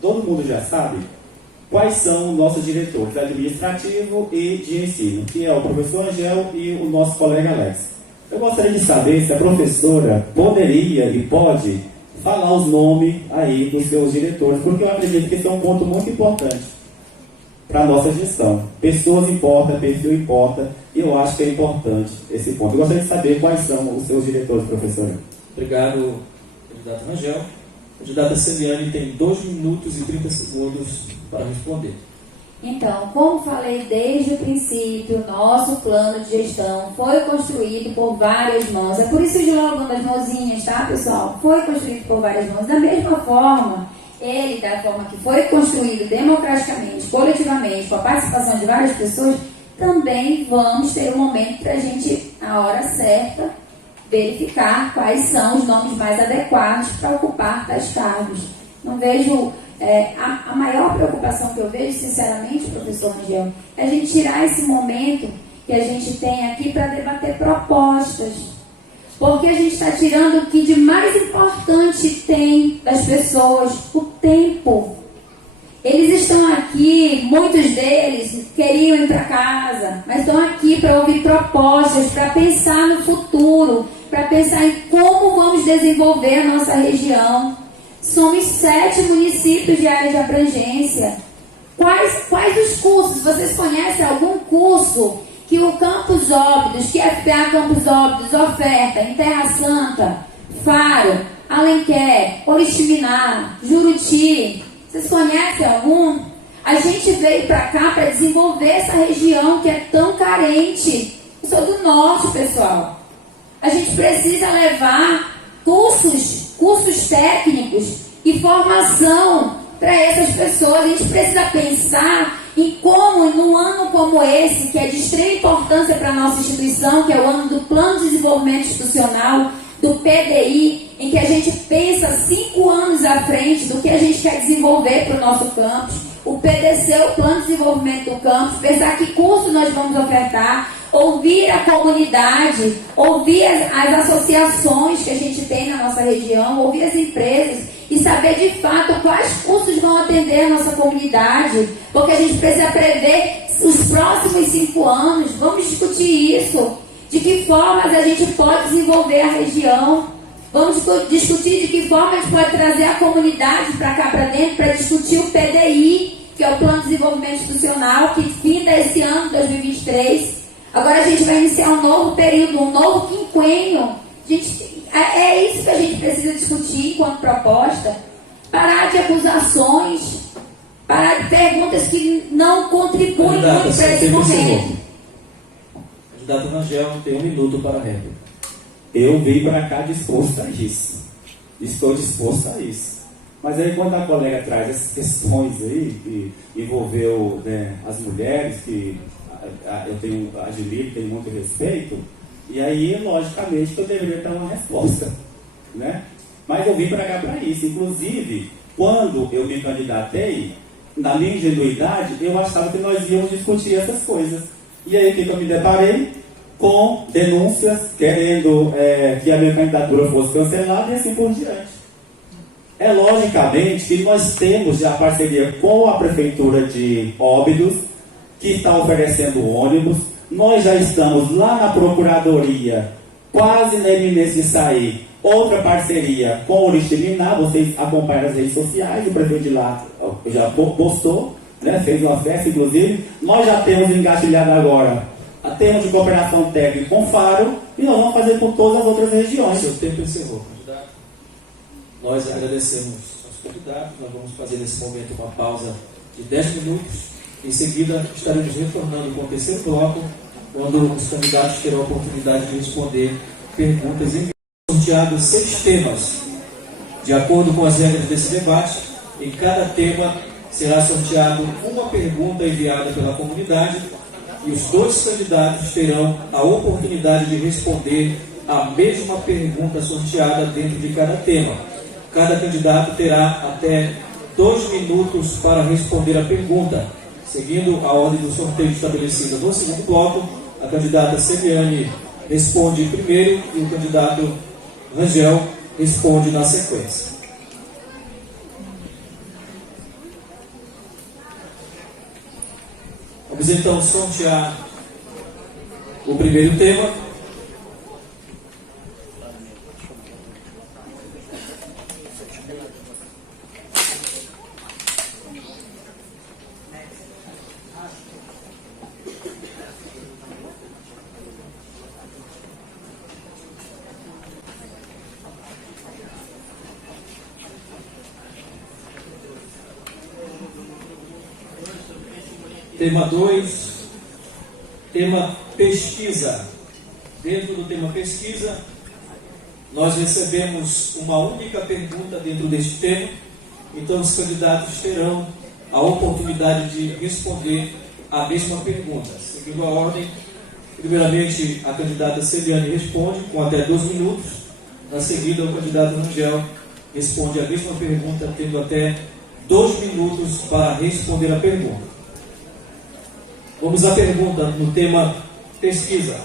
Todo mundo já sabe quais são os nossos diretores administrativo e de ensino, que é o professor Angel e o nosso colega Alex. Eu gostaria de saber se a professora poderia e pode falar os nomes aí dos seus diretores, porque eu acredito que esse é um ponto muito importante para a nossa gestão. Pessoas importam, perfil importa, e eu acho que é importante esse ponto. Eu gostaria de saber quais são os seus diretores, professora. Obrigado, candidato Rangel. A candidata Celiane tem 2 minutos e 30 segundos para responder. Então, como falei desde o princípio, o nosso plano de gestão foi construído por várias mãos. É por isso que eu jogo nas mãozinhas, tá, pessoal? Foi construído por várias mãos. Da mesma forma, ele, da forma que foi construído democraticamente, coletivamente, com a participação de várias pessoas, também vamos ter um momento para a gente, na hora certa, verificar quais são os nomes mais adequados para ocupar tais cargos. Não vejo... a maior preocupação que eu vejo, sinceramente, professor Angel, é a gente tirar esse momento que a gente tem aqui para debater propostas. Porque a gente está tirando o que de mais importante tem das pessoas, o tempo. Eles estão aqui, muitos deles queriam ir para casa, mas estão aqui para ouvir propostas, para pensar no futuro, para pensar em como vamos desenvolver a nossa região. Somos 7 municípios de área de abrangência. Quais os cursos? Vocês conhecem algum curso que o Campus Óbidos, que a FPA Campus Óbidos oferta em Terra Santa, Faro, Alenquer, Oriximiná, Juruti? Vocês conhecem algum? A gente veio para cá para desenvolver essa região que é tão carente. Eu sou do norte, pessoal. A gente precisa levar cursos técnicos e formação para essas pessoas. A gente precisa pensar em como, num ano como esse, que é de extrema importância para a nossa instituição, que é o ano do Plano de Desenvolvimento Institucional, do PDI, em que a gente pensa 5 anos à frente do que a gente quer desenvolver para o nosso campus, o PDC, o Plano de Desenvolvimento do Campus, pensar que curso nós vamos ofertar, ouvir a comunidade, ouvir as associações que a gente tem na nossa região, ouvir as empresas e saber de fato quais cursos vão atender a nossa comunidade, porque a gente precisa prever os próximos 5 anos. Vamos discutir isso, de que formas a gente pode desenvolver a região, vamos discutir de que forma a gente pode trazer a comunidade para cá para dentro, para discutir o PDI, que é o Plano de Desenvolvimento Institucional, que finda esse ano, 2023. Agora a gente vai iniciar um novo período, um novo quinquênio. É isso que a gente precisa discutir enquanto proposta. Parar de acusações, parar de perguntas que não contribuem muito para esse momento. Candidato Rangel tem 1 minuto para a réplica. Eu vim para cá disposto a isso. Estou disposto a isso. Mas aí quando a colega traz essas questões aí, que envolveu, né, as mulheres, que eu tenho admiro, tenho muito respeito, e aí, logicamente, que eu deveria ter uma resposta, né? Mas eu vim para cá para isso. Inclusive, quando eu me candidatei, na minha ingenuidade, eu achava que nós íamos discutir essas coisas. E aí, o que eu me deparei? Com denúncias querendo que a minha candidatura fosse cancelada e assim por diante. É logicamente que nós temos já parceria com a Prefeitura de Óbidos, que está oferecendo ônibus. Nós já estamos lá na Procuradoria, quase na iminência de sair, outra parceria com o Oriximiná. Vocês acompanham as redes sociais, o prefeito de lá já postou, né, fez uma festa, inclusive. Nós já temos engatilhado agora a termos de cooperação técnica com Faro, e nós vamos fazer com todas as outras regiões. Seu tempo encerrou, candidato. Nós agradecemos aos candidatos. Nós vamos fazer nesse momento uma pausa de 10 minutos. Em seguida, estaremos retornando com o 3º bloco, quando os candidatos terão a oportunidade de responder perguntas enviadas. Sorteados 6 temas. De acordo com as regras desse debate, em cada tema será sorteado uma pergunta enviada pela comunidade, e os 2 candidatos terão a oportunidade de responder a mesma pergunta sorteada dentro de cada tema. Cada candidato terá até 2 minutos para responder a pergunta. Seguindo a ordem do sorteio estabelecida no 2º bloco, a candidata Celiane responde primeiro e o candidato Rangel responde na sequência. Vamos então sortear o primeiro tema. Tema 2, tema pesquisa. Dentro do tema pesquisa, nós recebemos uma única pergunta dentro deste tema, então os candidatos terão a oportunidade de responder a mesma pergunta. Seguindo a ordem, primeiramente a candidata Celiane responde com até 2 minutos, na seguida o candidato Rangel responde a mesma pergunta, tendo até 2 minutos para responder a pergunta. Vamos à pergunta no tema pesquisa.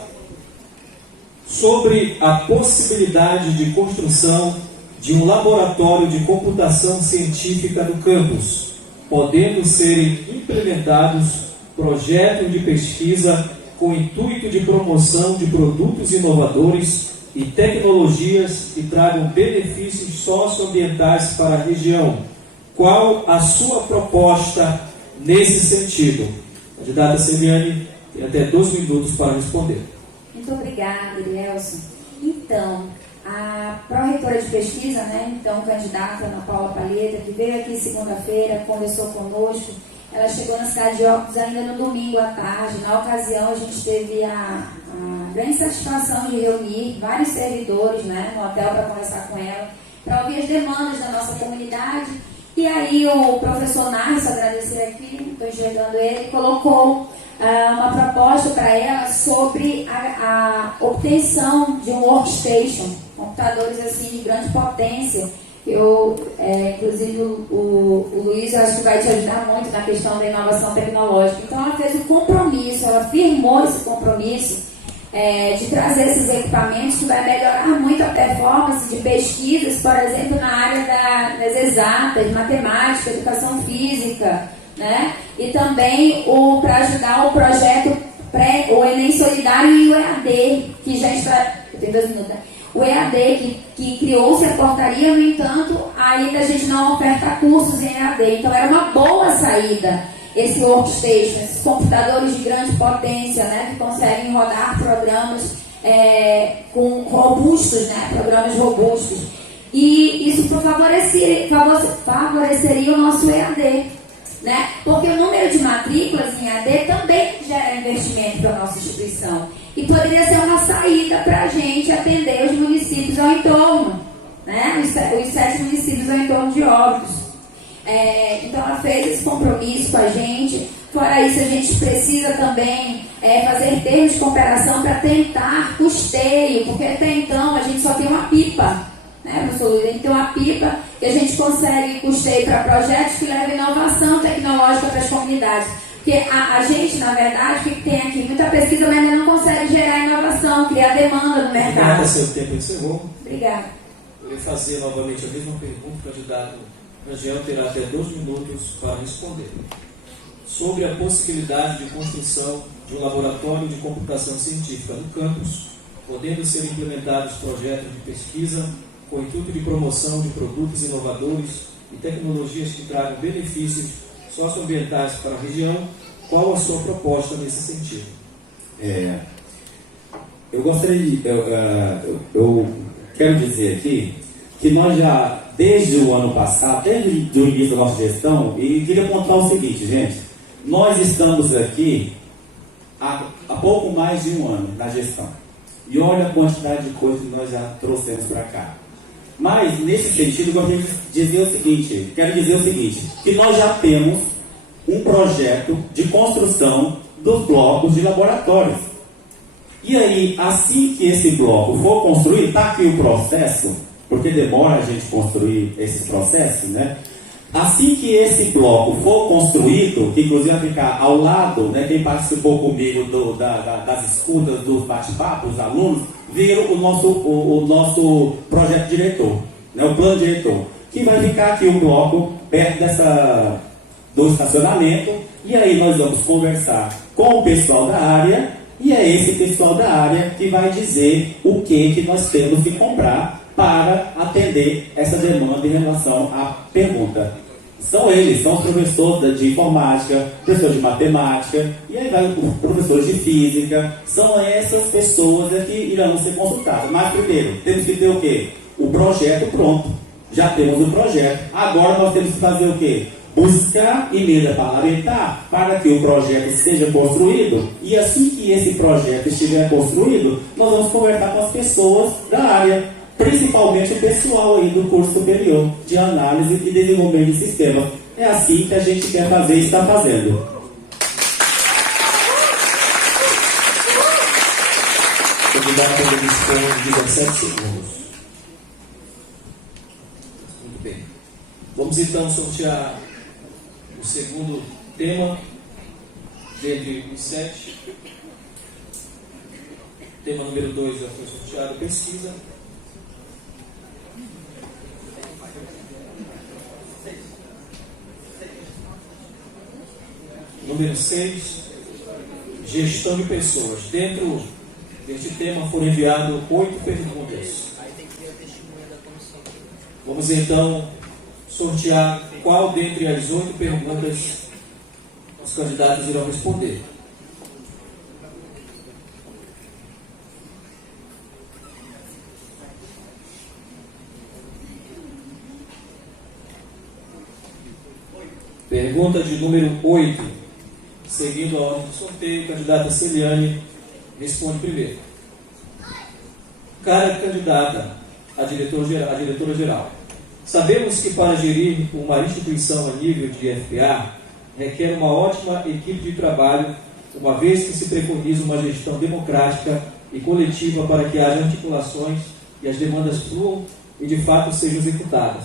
Sobre a possibilidade de construção de um laboratório de computação científica no campus, podendo serem implementados projetos de pesquisa com o intuito de promoção de produtos inovadores e tecnologias que tragam benefícios socioambientais para a região. Qual a sua proposta nesse sentido? Candidata Celiane tem até 2 minutos para responder. Muito obrigada, Elielson. Então, a pró-reitora de pesquisa, então candidata Ana Paula Palheta, que veio aqui segunda-feira, conversou conosco, ela chegou na cidade de Óbidos ainda no domingo à tarde. Na ocasião, a gente teve a grande satisfação de reunir vários servidores no hotel para conversar com ela, para ouvir as demandas da nossa comunidade. E aí o professor Narcio, agradecer aqui, estou enxergando ele, colocou uma proposta para ela sobre a obtenção de um workstation, computadores assim de grande potência. Inclusive o Luiz, eu acho que vai te ajudar muito na questão da inovação tecnológica. Então ela fez um compromisso, ela firmou esse compromisso de trazer esses equipamentos que vai melhorar muito a performance de pesquisas, por exemplo, na área das exatas, matemática, educação física, e também para ajudar o projeto o Enem Solidário e o EAD, que já está... Tem 2 minutos, O EAD, que criou-se a portaria, no entanto, ainda a gente não oferta cursos em EAD. Então era uma boa saída esse workstation, esses computadores de grande potência, que conseguem rodar programas robustos, programas robustos. E isso favoreceria o nosso EAD, porque o número de matrículas em EAD também gera investimento para a nossa instituição. E poderia ser uma saída para a gente atender os municípios ao entorno, os 7 municípios ao entorno de Óbidos. Então ela fez esse compromisso com a gente. Fora isso, a gente precisa também fazer termos de cooperação para tentar custeio, porque até então a gente só tem uma pipa, professor Luiz? A gente tem uma pipa que a gente consegue custeio para projetos que levam inovação tecnológica para as comunidades. Porque a gente, na verdade, que tem aqui muita pesquisa, mas ainda não consegue gerar inovação, criar demanda no mercado. Obrigada, seu tempo encerrou. Obrigada. Eu vou fazer novamente a mesma pergunta, o candidato Rangel terá até 2 minutos para responder. Sobre a possibilidade de construção de um laboratório de computação científica no campus, podendo ser implementados projetos de pesquisa com o intuito de promoção de produtos inovadores e tecnologias que tragam benefícios socioambientais para a região, qual a sua proposta nesse sentido? Eu gostaria eu quero dizer aqui que nós já, desde o ano passado, desde o início da nossa gestão, e queria apontar o seguinte, gente, nós estamos aqui há pouco mais de 1 ano na gestão, e olha a quantidade de coisas que nós já trouxemos para cá. Mas, nesse sentido, eu gostaria de quero dizer o seguinte, que nós já temos um projeto de construção dos blocos de laboratórios. E aí, assim que esse bloco for construído, está aqui o processo, porque demora a gente construir esses processos, Assim que esse bloco for construído, que inclusive vai ficar ao lado, quem participou comigo das escutas, dos bate-papos, os alunos, viram o nosso projeto diretor, o plano diretor, que vai ficar aqui um bloco perto do estacionamento, e aí nós vamos conversar com o pessoal da área, e é esse pessoal da área que vai dizer o que nós temos que comprar para atender essa demanda em relação à pergunta. São eles, são os professores de informática, professores de matemática, e aí vai os professores de física. São essas pessoas que irão ser consultadas. Mas primeiro, temos que ter o quê? O projeto pronto. Já temos o projeto. Agora nós temos que fazer o quê? Buscar emenda parlamentar para que o projeto seja construído, e assim que esse projeto estiver construído, nós vamos conversar com as pessoas da área, principalmente o pessoal aí do curso superior de análise e desenvolvimento de sistemas. É assim que a gente quer fazer e está fazendo. O candidato dispõe de 17 segundos. Muito bem. Vamos então sortear o segundo tema dentre os 7. Tema número 2 já foi sorteado, pesquisa. Número 6, gestão de pessoas. Dentro deste tema foram enviadas 8 perguntas. Vamos então sortear qual dentre as 8 perguntas os candidatos irão responder. Pergunta de número 8. Seguindo a ordem do sorteio, a candidata Celiane responde primeiro. Cara candidata a diretora-geral, sabemos que para gerir uma instituição a nível de FPA requer uma ótima equipe de trabalho, uma vez que se preconiza uma gestão democrática e coletiva para que haja articulações e as demandas fluam e de fato sejam executadas.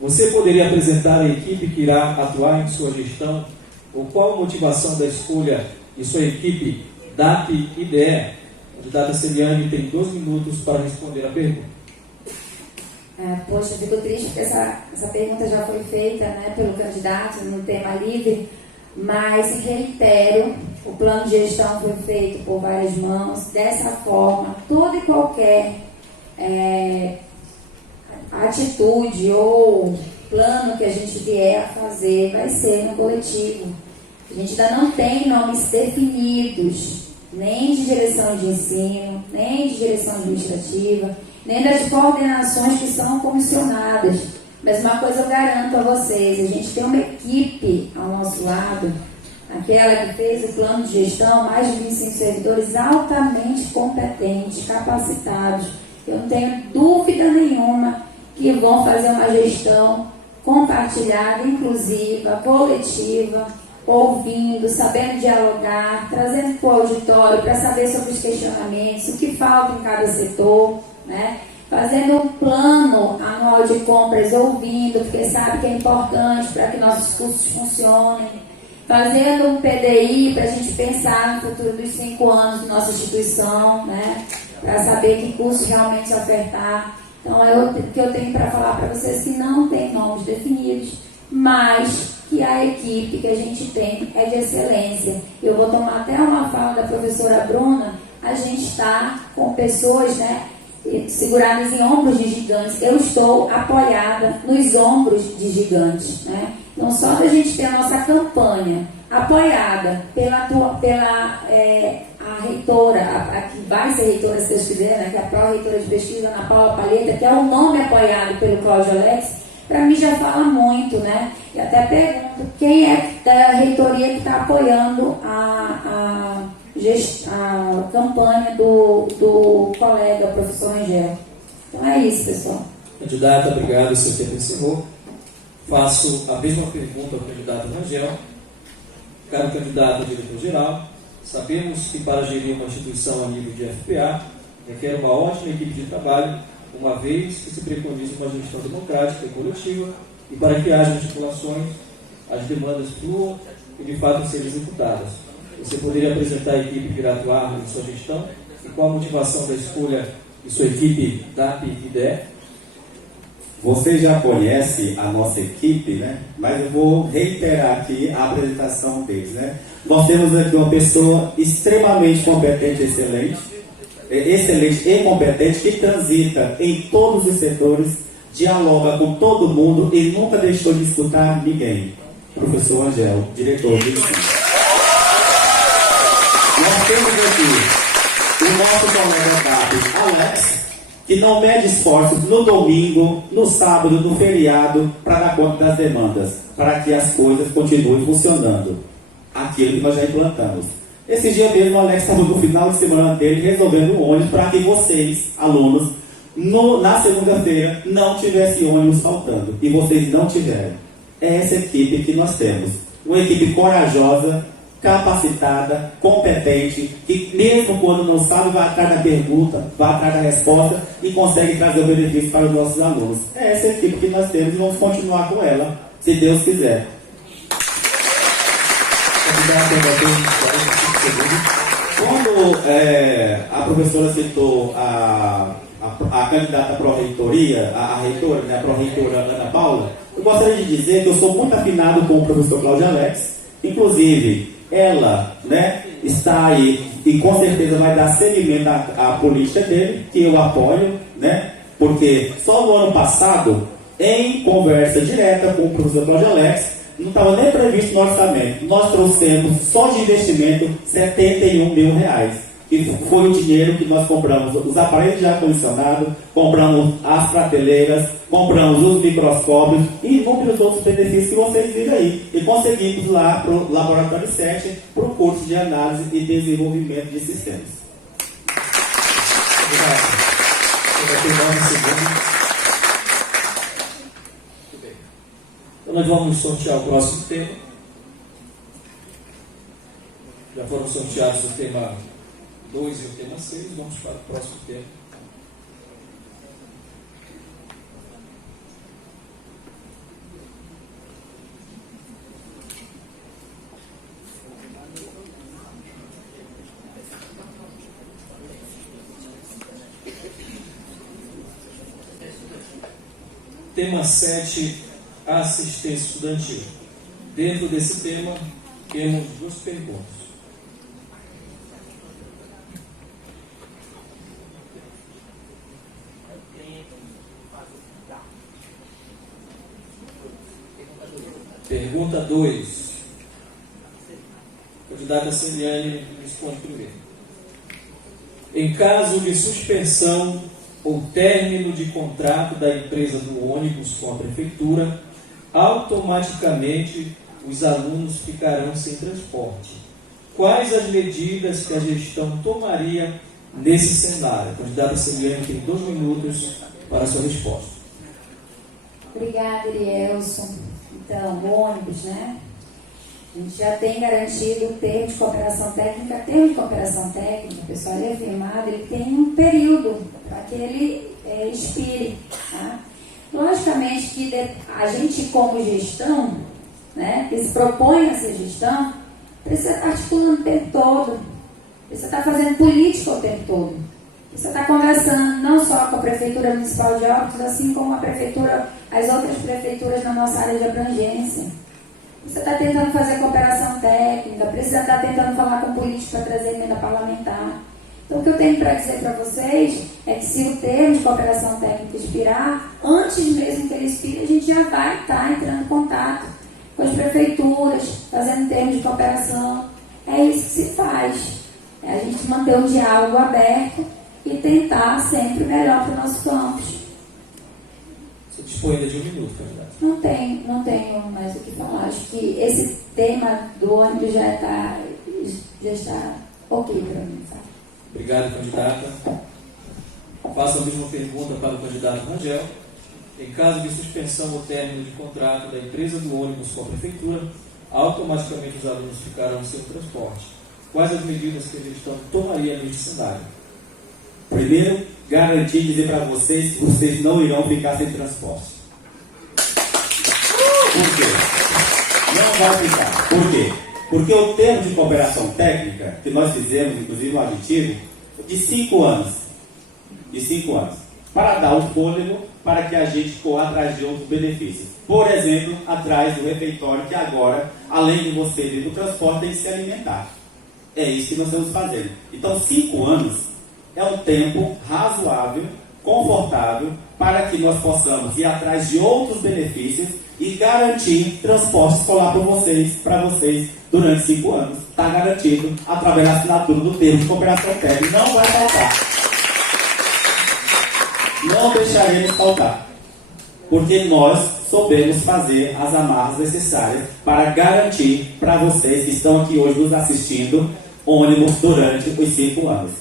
Você poderia apresentar a equipe que irá atuar em sua gestão, ou qual a motivação da escolha de sua equipe DAP-IDE? A candidata Celiane tem 2 minutos para responder a pergunta. Poxa, fico triste porque essa pergunta já foi feita, né, pelo candidato no tema livre, mas reitero, o plano de gestão foi feito por várias mãos. Dessa forma, toda e qualquer atitude ou plano que a gente vier a fazer vai ser no coletivo. A gente ainda não tem nomes definidos, nem de direção de ensino, nem de direção administrativa, nem das coordenações que são comissionadas. Mas uma coisa eu garanto a vocês, a gente tem uma equipe ao nosso lado, aquela que fez o plano de gestão, mais de 25 servidores altamente competentes, capacitados. Eu não tenho dúvida nenhuma que vão fazer uma gestão compartilhada, inclusiva, coletiva, ouvindo, sabendo dialogar, trazendo para o auditório para saber sobre os questionamentos, o que falta em cada setor, né? Fazendo um plano anual de compras, ouvindo, porque sabe que é importante para que nossos cursos funcionem. Fazendo um PDI para a gente pensar no futuro dos 5 anos de nossa instituição, né? Para saber que curso realmente ofertar. Então, o que eu tenho para falar para vocês que não tem nomes definidos, mas que a equipe que a gente tem é de excelência. Eu vou tomar até uma fala da professora Bruna, a gente está com pessoas, né, seguradas em ombros de gigantes. Eu estou apoiada nos ombros de gigantes, né? Não só da gente ter a nossa campanha apoiada pela a reitora, a que vai ser reitora, se Deus quiser, né, que é a pró-reitora de pesquisa, Ana Paula Palheta, que é o nome apoiado pelo Cláudio Alex, para mim já fala muito, né? E até pergunto quem é da reitoria que está apoiando a campanha do colega, professor Angel. Então é isso, pessoal. Candidata, obrigado, seu tempo encerrou. Faço a mesma pergunta ao candidato Rangel. Caro candidato a diretor-geral, sabemos que para gerir uma instituição a nível de FPA requer uma ótima equipe de trabalho, uma vez que se preconiza uma gestão democrática e coletiva, e para que haja articulações, as demandas fluam e de fato sejam executadas. Você poderia apresentar a equipe que irá atuar em sua gestão e qual a motivação da escolha de sua equipe DAP-IDE? Você já conhece a nossa equipe, né? Mas eu vou reiterar aqui a apresentação deles, né? nós temos aqui uma pessoa extremamente competente, excelente e competente, que transita em todos os setores, dialoga com todo mundo e nunca deixou de escutar ninguém. Professor Angel, diretor de ensino. Nós temos aqui o nosso colega Carlos Alex, que não mede esforços no domingo, no sábado, no feriado, para dar conta das demandas, para que as coisas continuem funcionando. Aquilo que nós já implantamos. Esse dia mesmo, o Alex estava no final de semana dele resolvendo um ônibus para que vocês, alunos, na segunda-feira, não tivessem ônibus faltando. E vocês não tiveram. É essa equipe que nós temos. Uma equipe corajosa, capacitada, competente, que mesmo quando não sabe, vai atrás da pergunta, vai atrás da resposta e consegue trazer o benefício para os nossos alunos. É essa equipe que nós temos e vamos continuar com ela, se Deus quiser. Quando a professora citou a candidata à pró-reitoria, a reitora, né, a pró-reitora Ana Paula, eu gostaria de dizer que eu sou muito afinado com o professor Cláudio Alex. Inclusive, ela, né, está aí e com certeza vai dar seguimento à política dele, que eu apoio, né, porque só no ano passado, em conversa direta com o professor Cláudio Alex, não estava nem previsto no orçamento. Nós trouxemos só de investimento R$71 mil. E foi o dinheiro que nós compramos os aparelhos de ar-condicionado, compramos as prateleiras, compramos os microscópios e inúmeros outros benefícios que vocês viram aí. E conseguimos lá para o Laboratório 7, para o curso de análise e desenvolvimento de sistemas. Obrigado. Então nós vamos sortear o próximo tema. Já foram sorteados o tema 2 e o tema 6. Vamos para o próximo tema. Tema 7, assistência estudantil. Dentro desse tema, temos 2 perguntas. Pergunta 2. Candidata Celiane responde primeiro. Em caso de suspensão ou término de contrato da empresa do ônibus com a prefeitura, automaticamente os alunos ficarão sem transporte. Quais as medidas que a gestão tomaria nesse cenário? A candidata Celiane tem 2 minutos para a sua resposta. Obrigada, Elielson. Então, o ônibus, né? A gente já tem garantido o termo de cooperação técnica. Termo de cooperação técnica, pessoal, ele é firmado, ele tem um período para que ele expire. Tá? Logicamente que a gente, como gestão, né, que se propõe a ser gestão, precisa estar articulando o tempo todo, precisa estar fazendo política o tempo todo, precisa estar conversando não só com a Prefeitura Municipal de Óbidos, assim como a Prefeitura, as outras prefeituras na nossa área de abrangência. Precisa estar tentando fazer cooperação técnica, precisa estar tentando falar com político para trazer emenda parlamentar. Então, o que eu tenho para dizer para vocês é que se o termo de cooperação técnica expirar, antes mesmo que ele expire, a gente já vai estar entrando em contato com as prefeituras, fazendo termos de cooperação. É isso que se faz. É a gente manter um diálogo aberto e tentar sempre o melhor para o nosso campus. Você dispõe ainda de 1 minuto, candidato. Não tenho mais o que falar. Acho que esse tema do ônibus já está ok para mim, sabe? Obrigado, candidata. Faço a mesma pergunta para o candidato Rangel. Em caso de suspensão ou término de contrato da empresa do ônibus com a prefeitura, automaticamente os alunos ficarão sem transporte. Quais as medidas que a gestão tomaria nesse cenário? Primeiro, garantir dizer para vocês que vocês não irão ficar sem transporte. Por quê? Não vai ficar. Por quê? Porque o termo de cooperação técnica, que nós fizemos, inclusive um aditivo, de 5 anos. De 5 anos. para dar o fôlego para que a gente corra atrás de outros benefícios. Por exemplo, atrás do refeitório, que agora, além de você ir do transporte, tem que se alimentar. É isso que nós estamos fazendo. Então, 5 anos é um tempo razoável, confortável, para que nós possamos ir atrás de outros benefícios e garantir transporte escolar para vocês durante 5 anos. Está garantido através da assinatura do termo de cooperação técnica. Não vai faltar. Não deixaremos faltar. Porque nós soubemos fazer as amarras necessárias para garantir para vocês que estão aqui hoje nos assistindo ônibus durante os 5 anos.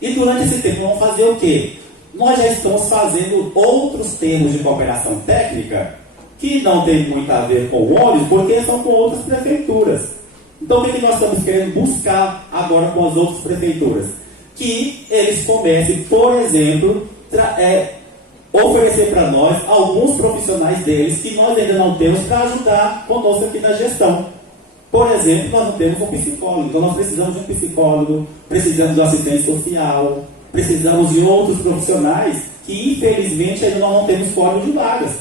E durante esse tempo vamos fazer o quê? Nós já estamos fazendo outros termos de cooperação técnica que não tem muito a ver com o ônibus, porque são com outras prefeituras. Então, o que nós estamos querendo buscar agora com as outras prefeituras? Que eles comecem, por exemplo, oferecer para nós alguns profissionais deles que nós ainda não temos para ajudar conosco aqui na gestão. Por exemplo, nós não temos um psicólogo, então nós precisamos de um psicólogo, precisamos de um assistente social, precisamos de outros profissionais que, infelizmente, ainda não temos código de vagas.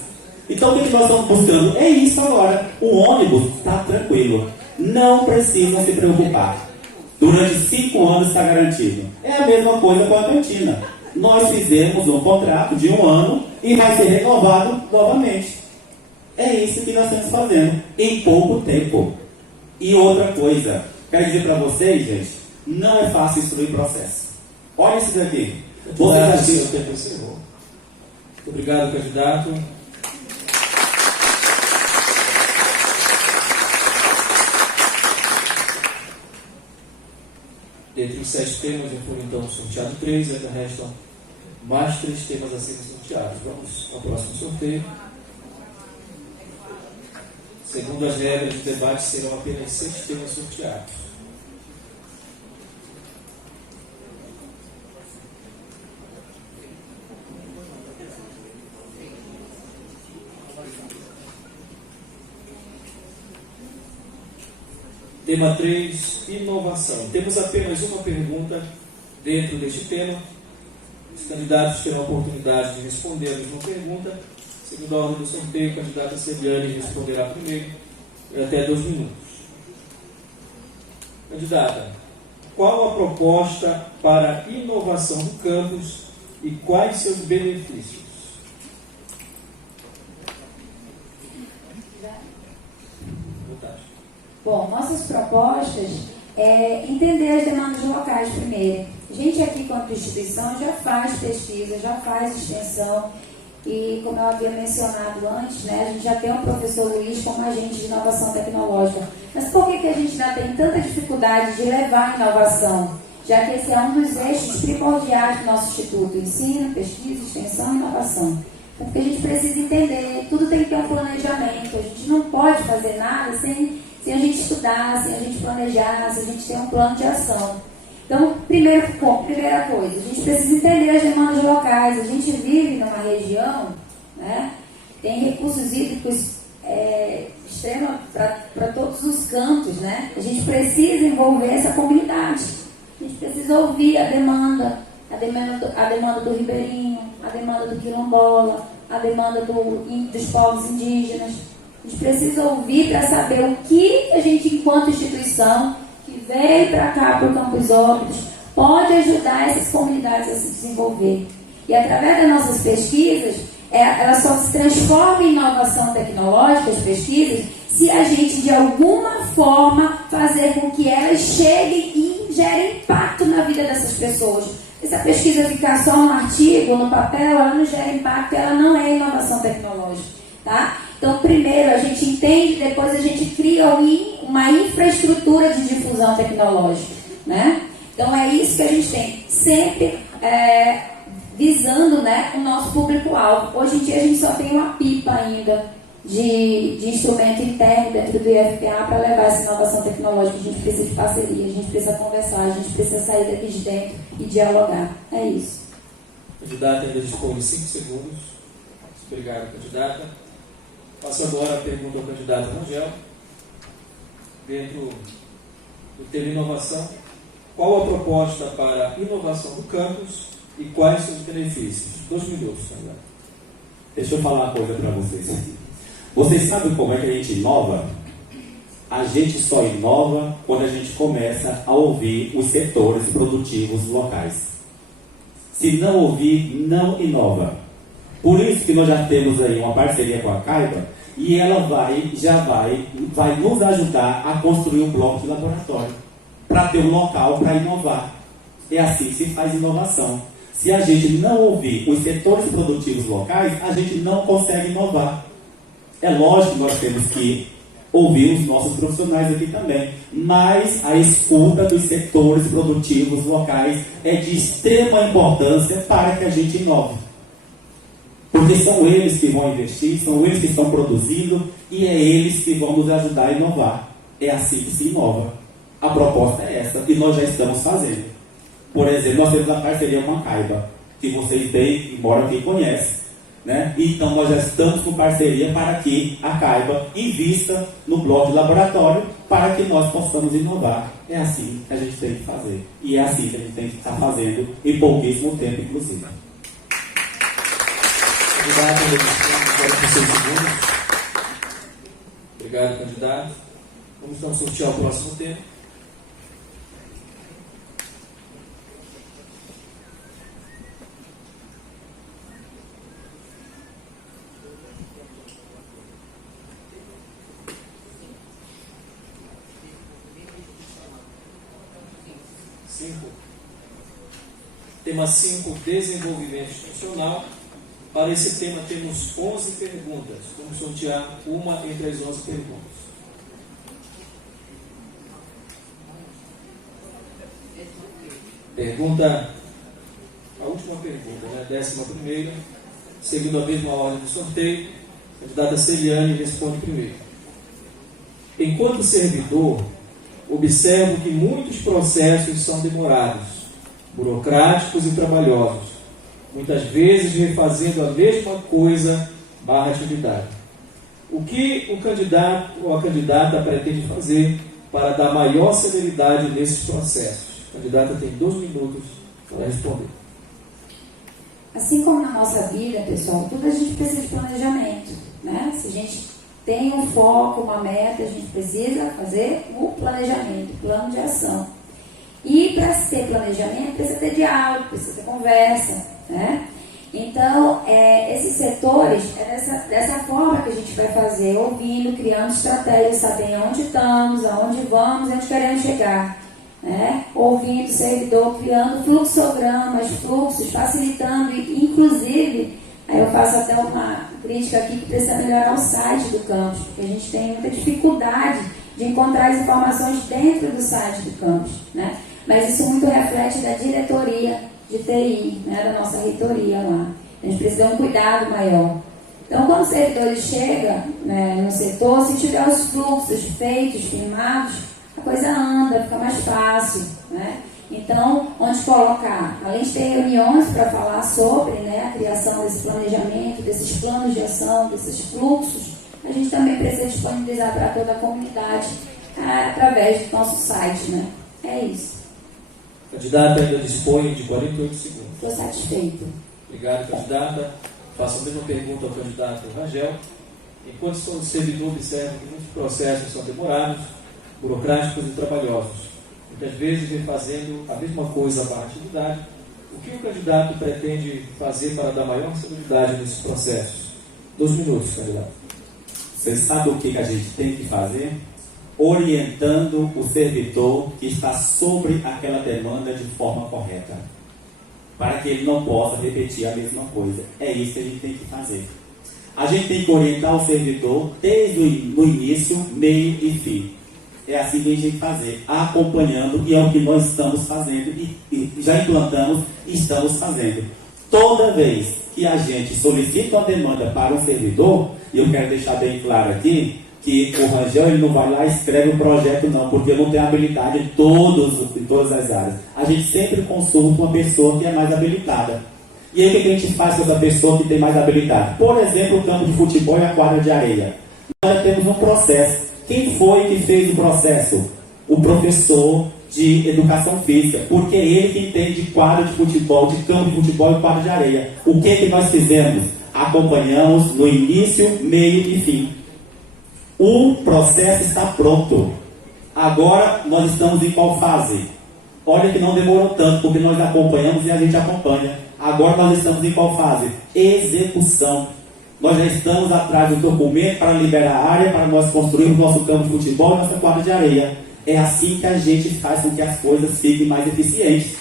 Então, o que nós estamos buscando? É isso agora. O ônibus está tranquilo. Não precisam se preocupar. Durante 5 anos está garantido. É a mesma coisa com a cantina. Nós fizemos um contrato de 1 ano e vai ser renovado novamente. É isso que nós estamos fazendo em pouco tempo. E outra coisa, quero dizer para vocês, gente, não é fácil instruir processo. Olha isso daqui. Obrigado, candidato. Dentre os 7 temas, já foram então sorteados 3, ainda restam mais 3 temas a serem sorteados. Vamos ao próximo sorteio. Segundo as regras de debate, serão apenas 6 temas sorteados. Tema 3, inovação. Temos apenas uma pergunta dentro deste tema. Os candidatos terão a oportunidade de responder a mesma pergunta. Segundo a ordem do sorteio, a candidata Celiane responderá primeiro, em até 2 minutos. Candidata, qual a proposta para a inovação do campus e quais seus benefícios? Bom, nossas propostas é entender as demandas locais primeiro. A gente aqui, quanto instituição, já faz pesquisa, já faz extensão e, como eu havia mencionado antes, né, a gente já tem o professor Luiz como agente de inovação tecnológica. Mas por que a gente ainda tem tanta dificuldade de levar a inovação? Já que esse é um dos eixos primordiais do nosso instituto, ensino, pesquisa, extensão e inovação. Porque a gente precisa entender, tudo tem que ter um planejamento, a gente não pode fazer nada sem a gente estudar, sem a gente planejar, sem a gente ter um plano de ação. Então, primeira coisa, a gente precisa entender as demandas locais. A gente vive numa região, né, tem recursos hídricos extremos para todos os cantos, né? A gente precisa envolver essa comunidade. A gente precisa ouvir a demanda do ribeirinho, a demanda do quilombola, a demanda dos povos indígenas. A gente precisa ouvir para saber o que a gente, enquanto instituição, que veio para cá, para o Campus Óbidos, pode ajudar essas comunidades a se desenvolver. E através das nossas pesquisas, elas só se transformam em inovação tecnológica, as pesquisas, se a gente, de alguma forma, fazer com que elas cheguem e gerem impacto na vida dessas pessoas. Se a pesquisa ficar só no artigo, no papel, ela não gera impacto, ela não é inovação tecnológica. Tá? Então, primeiro a gente entende, depois a gente cria uma infraestrutura de difusão tecnológica, né? Então, é isso que a gente tem, sempre visando, né, o nosso público-alvo. Hoje em dia, a gente só tem uma pipa ainda de instrumento interno dentro do IFPA para levar essa inovação tecnológica. A gente precisa de parceria, a gente precisa conversar, a gente precisa sair daqui de dentro e dialogar. É isso. Candidata, ainda dispõe de 5 segundos. Obrigado, candidata. Passo agora a pergunta ao candidato Rangel. Dentro do tema inovação, qual a proposta para a inovação do campus e quais são os benefícios? 2 minutos, candidato. Deixa eu falar uma coisa para vocês aqui. Vocês sabem como é que a gente inova? A gente só inova quando a gente começa a ouvir os setores produtivos locais. Se não ouvir, não inova. Por isso que nós já temos aí uma parceria com a Caiba e ela vai nos ajudar a construir um bloco de laboratório para ter um local para inovar. É assim que se faz inovação. Se a gente não ouvir os setores produtivos locais, a gente não consegue inovar. É lógico que nós temos que ouvir os nossos profissionais aqui também, mas a escuta dos setores produtivos locais é de extrema importância para que a gente inove. Porque são eles que vão investir, são eles que estão produzindo e é eles que vão nos ajudar a inovar. É assim que se inova. A proposta é essa e nós já estamos fazendo. Por exemplo, nós temos a parceria com a Caiba, que vocês bem, embora quem conhece. Né? Então nós já estamos com parceria para que a Caiba invista no bloco de laboratório para que nós possamos inovar. É assim que a gente tem que fazer. E é assim que a gente tem que estar fazendo em pouquíssimo tempo, inclusive. Obrigado, candidato. Obrigado, candidato. Vamos então sortear o próximo tema. Tema 5, desenvolvimento institucional. Para esse tema temos 11 perguntas. Vamos sortear uma entre as 11 perguntas. Pergunta, a última pergunta, né? 11ª, seguindo a mesma ordem do sorteio. A candidata Celiane responde primeiro. Enquanto servidor, observo que muitos processos são demorados, burocráticos e trabalhosos, muitas vezes refazendo a mesma coisa / atividade. O que o candidato ou a candidata pretende fazer para dar maior celeridade nesses processos? A candidata tem 2 minutos para responder. Assim como na nossa vida, pessoal, tudo a gente precisa de planejamento, né? Se a gente tem um foco, uma meta, a gente precisa fazer o planejamento, o plano de ação. E para se ter planejamento, precisa ter diálogo, precisa ter conversa, né? Então, esses setores, é dessa forma que a gente vai fazer, ouvindo, criando estratégias, sabendo onde estamos, aonde vamos, onde queremos chegar, né? Ouvindo o servidor, criando fluxogramas, fluxos, facilitando, inclusive, aí eu faço até uma crítica aqui que precisa melhorar o site do campus, porque a gente tem muita dificuldade de encontrar as informações dentro do site do campus, né? Mas isso muito reflete da diretoria de TI, né, da nossa reitoria lá. A gente precisa de um cuidado maior. Então, quando o servidor chega, né, no setor, se tiver os fluxos feitos, firmados, a coisa anda, fica mais fácil, né? Então, onde colocar, além de ter reuniões para falar sobre, né, a criação desse planejamento, desses planos de ação, desses fluxos, a gente também precisa disponibilizar para toda a comunidade através do nosso site, né? É isso. A candidata ainda dispõe de 48 segundos. Estou satisfeito. Obrigado, candidata. Faço a mesma pergunta ao candidato Rangel. Enquanto o servidor observa que muitos processos são demorados, burocráticos e trabalhosos, muitas vezes refazendo a mesma coisa / atividade, o que o candidato pretende fazer para dar maior celeridade nesses processos? 2 minutos, candidato. Você sabe o que a gente tem que fazer? Orientando o servidor que está sobre aquela demanda de forma correta, para que ele não possa repetir a mesma coisa. É isso que a gente tem que fazer. A gente tem que orientar o servidor desde o início, meio e fim. É assim que a gente tem que fazer, acompanhando, e é o que nós estamos fazendo, e já implantamos e estamos fazendo. Toda vez que a gente solicita uma demanda para um servidor, e eu quero deixar bem claro aqui, que o Rangel ele não vai lá e escreve um projeto não, porque não tem habilidade em todas as áreas. A gente sempre consulta uma pessoa que é mais habilitada. E aí o que a gente faz com essa pessoa que tem mais habilidade? Por exemplo, o campo de futebol e a quadra de areia. Nós já temos um processo. Quem foi que fez o processo? O professor de educação física, porque é ele que entende de quadro de futebol, de campo de futebol e quadro de areia. O que nós fizemos? Acompanhamos no início, meio e fim. O processo está pronto. Agora nós estamos em qual fase? Olha que não demorou tanto, porque nós acompanhamos e a gente acompanha. Agora nós estamos em qual fase? Execução. Nós já estamos atrás do documento para liberar a área, para nós construirmos nosso campo de futebol e nossa quadra de areia. É assim que a gente faz com que as coisas fiquem mais eficientes.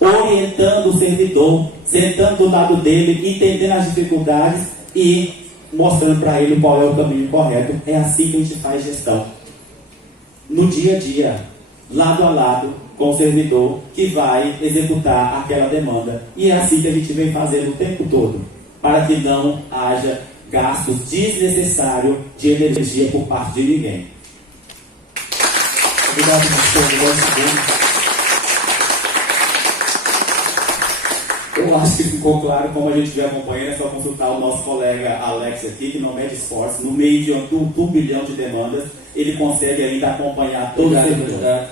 Orientando o servidor, sentando do lado dele, entendendo as dificuldades e mostrando para ele qual é o caminho correto. É assim que a gente faz gestão. No dia a dia, lado a lado, com o servidor que vai executar aquela demanda. E é assim que a gente vem fazendo o tempo todo, para que não haja gastos desnecessários de energia por parte de ninguém. Obrigado, pastor. Eu acho que ficou claro. Como a gente estiver acompanhando, é só consultar o nosso colega Alex aqui, que não mede esforço. No meio de um turbilhão de demandas, ele consegue ainda acompanhar todo o servidor.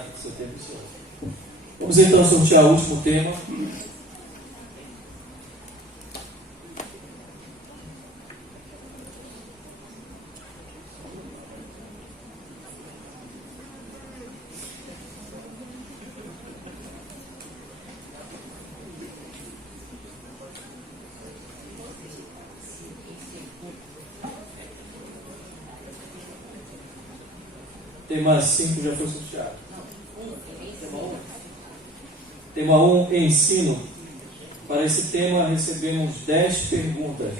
Vamos então sortear o último tema. Tema 5 já foi sorteado. Tema 1, ensino. Para esse tema recebemos 10 perguntas.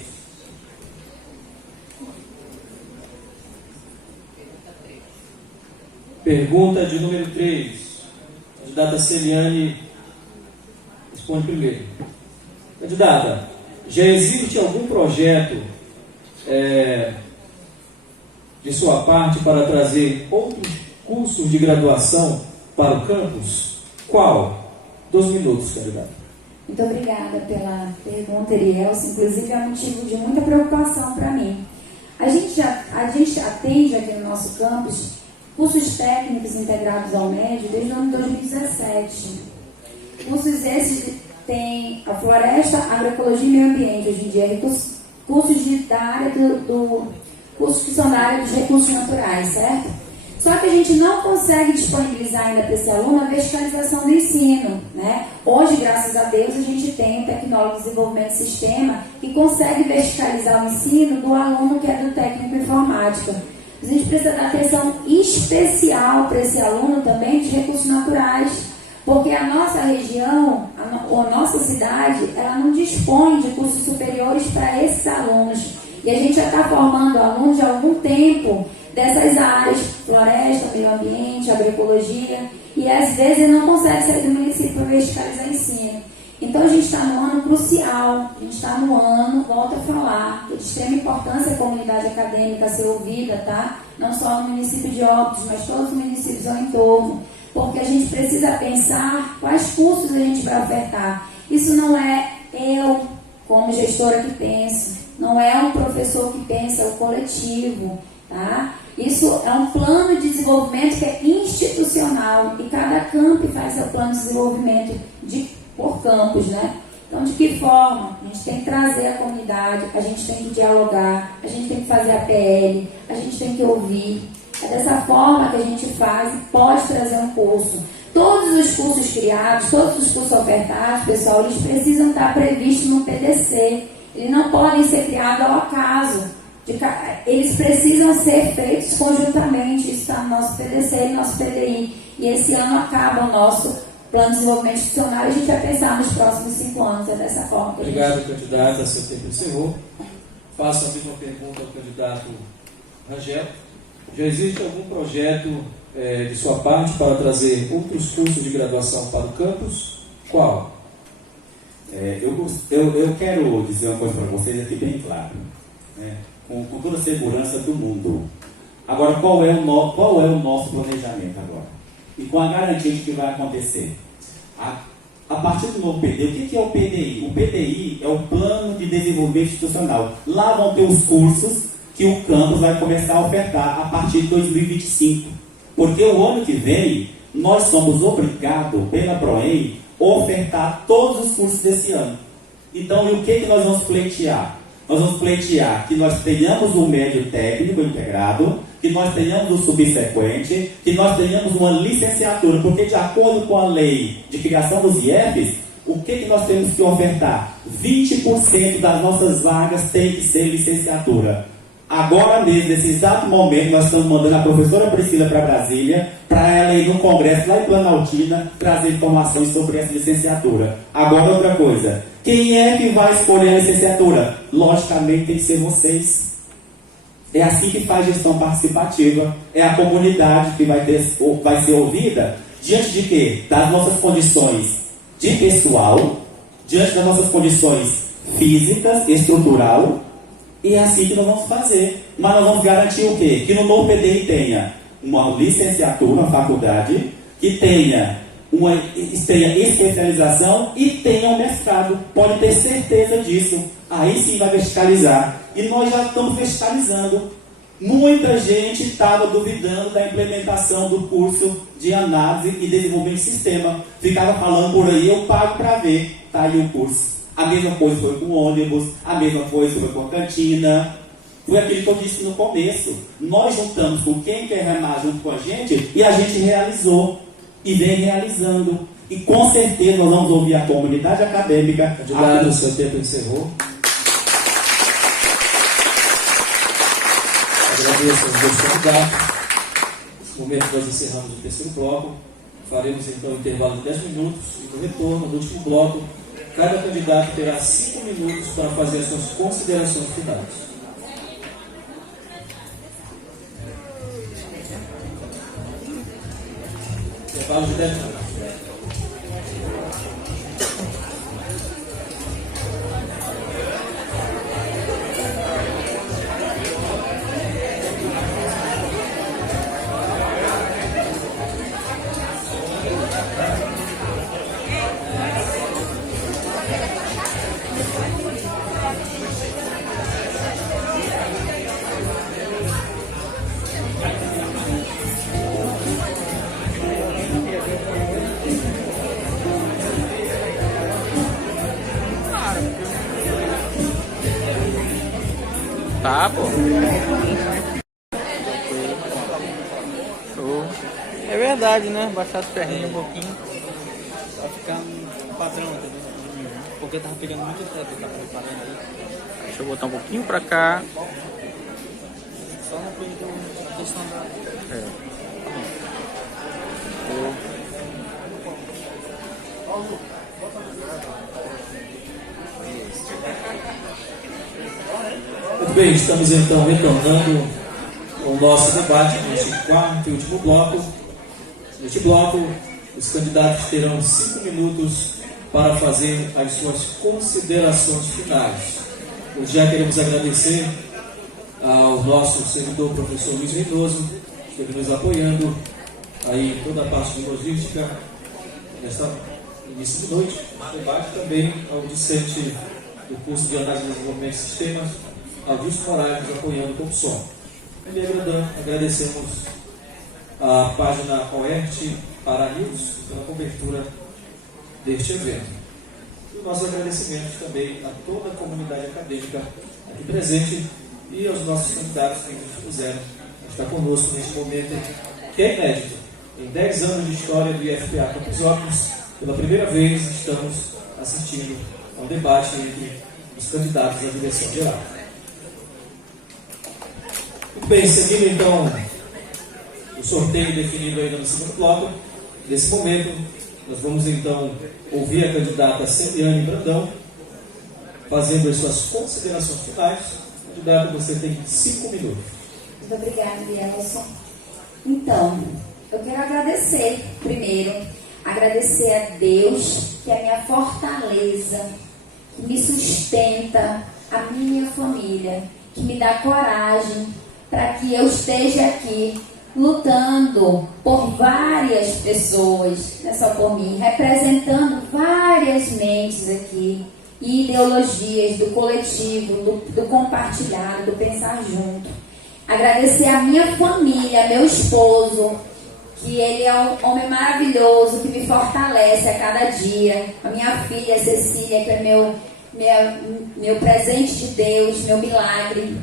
Pergunta de número 3. A candidata Celiane responde primeiro. Candidata, já existe algum projeto de sua parte para trazer outros cursos de graduação para o campus? Qual? 2 minutos, candidata. Muito obrigada pela pergunta, Elielson. Inclusive é um motivo de muita preocupação para mim. A gente atende aqui no nosso campus cursos técnicos integrados ao médio desde o ano de 2017. Cursos esses têm a floresta, agroecologia e meio ambiente. Hoje em dia, cursos da área cursos que são da área dos recursos naturais, certo? Só que a gente não consegue disponibilizar ainda para esse aluno a verticalização do ensino, né? Hoje, graças a Deus, a gente tem um tecnólogo de desenvolvimento de sistema que consegue verticalizar o ensino do aluno que é do técnico informática. A gente precisa dar atenção especial para esse aluno também de recursos naturais, porque a nossa região, a nossa cidade, ela não dispõe de cursos superiores para esses alunos. E a gente já está formando alunos há algum tempo dessas áreas, floresta, meio ambiente, agroecologia, e às vezes ele não consegue sair do município para verticalizar ensino. Então a gente está no ano crucial, a gente está no ano, volto a falar, que é de extrema importância a comunidade acadêmica ser ouvida, tá? Não só no município de Óbidos, mas todos os municípios ao entorno, porque a gente precisa pensar quais cursos a gente vai ofertar. Isso não é eu, como gestora, que penso, não é um professor que pensa, é o coletivo, tá? Isso é um plano de desenvolvimento que é institucional e cada campo faz seu plano de desenvolvimento por campus, né? Então, de que forma? A gente tem que trazer a comunidade, a gente tem que dialogar, a gente tem que fazer a PL, a gente tem que ouvir. É dessa forma que a gente faz e pode trazer um curso. Todos os cursos criados, todos os cursos ofertados, pessoal, eles precisam estar previstos no PDC. Eles não podem ser criados ao acaso. Eles precisam ser feitos conjuntamente. Isso está no nosso PDC e no nosso PDI. E esse ano acaba o nosso plano de desenvolvimento institucional e a gente vai pensar nos próximos 5 anos. É dessa forma que Obrigado, candidata. Seu tempo encerrou. Faço a mesma pergunta ao candidato Rangel. Já existe algum projeto de sua parte para trazer outros cursos de graduação para o campus? Qual? Eu quero dizer uma coisa para vocês aqui bem claro, né? Com toda a segurança do mundo. Agora, qual é o nosso planejamento agora? E com a garantia de que vai acontecer? A partir do novo PDI, o que é o PDI? O PDI é o Plano de Desenvolvimento Institucional. Lá vão ter os cursos que o campus vai começar a ofertar a partir de 2025. Porque o ano que vem, nós somos obrigados, pela PROEM, a ofertar todos os cursos desse ano. Então, e o que nós vamos pleitear? Nós vamos pleitear que nós tenhamos um médio técnico integrado, que nós tenhamos o subsequente, que nós tenhamos uma licenciatura, porque de acordo com a lei de criação dos IEPs, o que nós temos que ofertar? 20% das nossas vagas tem que ser licenciatura. Agora mesmo, nesse exato momento, nós estamos mandando a professora Priscila para Brasília, para ela ir no congresso lá em Planaltina, trazer informações sobre essa licenciatura. Agora outra coisa, quem é que vai escolher a licenciatura? Logicamente tem que ser vocês. É assim que faz gestão participativa. É a comunidade que vai ser ouvida diante de quê? Das nossas condições de pessoal, diante das nossas condições físicas, estrutural, e é assim que nós vamos fazer. Mas nós vamos garantir o quê? Que no novo PDI tenha uma licenciatura, uma faculdade, que tenha especialização e tenha um mestrado. Pode ter certeza disso. Aí sim vai verticalizar. E nós já estamos verticalizando. Muita gente estava duvidando da implementação do curso de análise e desenvolvimento de sistema. Ficava falando por aí, eu pago para ver. Está aí o curso. A mesma coisa foi com o ônibus, a mesma coisa foi com a cantina. Foi aquilo que eu disse no começo. Nós juntamos com quem quer remar junto com a gente e a gente realizou. E vem realizando. E com certeza nós vamos ouvir a comunidade acadêmica. Candidato, o seu tempo encerrou. Agradeço aos dois candidatos. Nesse momento nós encerramos o terceiro bloco. Faremos então um intervalo de 10 minutos e no retorno do último bloco, cada candidato terá 5 minutos para fazer as suas considerações finais. Intervalo de 10 minutos. Tá, pô. Show. É verdade, né? Baixar as perninhas um pouquinho. Pra ficar um padrão, entendeu? Porque tava pegando muito tempo, tá preparando aí. Deixa eu botar um pouquinho pra cá. Só não perdeu a questão da... É. Muito bem, estamos então retornando o nosso debate neste quarto e último bloco. Neste bloco, os candidatos terão 5 minutos para fazer as suas considerações finais. Nós já queremos agradecer ao nosso servidor, professor Luiz Reynoso, que esteve nos apoiando aí toda a parte de logística nesta início de noite. Debate também ao discente do curso de análise e desenvolvimento de sistemas, Augusto Moraes, apoiando o Compsom. Também agradecemos a página OERT Paranews pela cobertura deste evento. E os nossos agradecimentos também a toda a comunidade acadêmica aqui presente e aos nossos candidatos que nos fizeram estar conosco neste momento que é inédito. Em 10 anos de história do IFPA Campesópolis, pela primeira vez estamos assistindo ao debate entre os candidatos à direção geral. Muito bem, seguindo então o sorteio definido ainda no segundo bloco, nesse momento nós vamos então ouvir a candidata Celiane Brandão fazendo as suas considerações finais. Candidata, você tem 5 minutos. Muito obrigada, Bielson. Então, eu quero agradecer primeiro, agradecer a Deus, que é a minha fortaleza, que me sustenta, a minha família, que me dá coragem para que eu esteja aqui lutando por várias pessoas, não é só por mim, representando várias mentes aqui, e ideologias do coletivo, do compartilhado, do pensar junto. Agradecer a minha família, meu esposo, que ele é um homem maravilhoso, que me fortalece a cada dia. A minha filha Cecília, que é meu presente de Deus, meu milagre.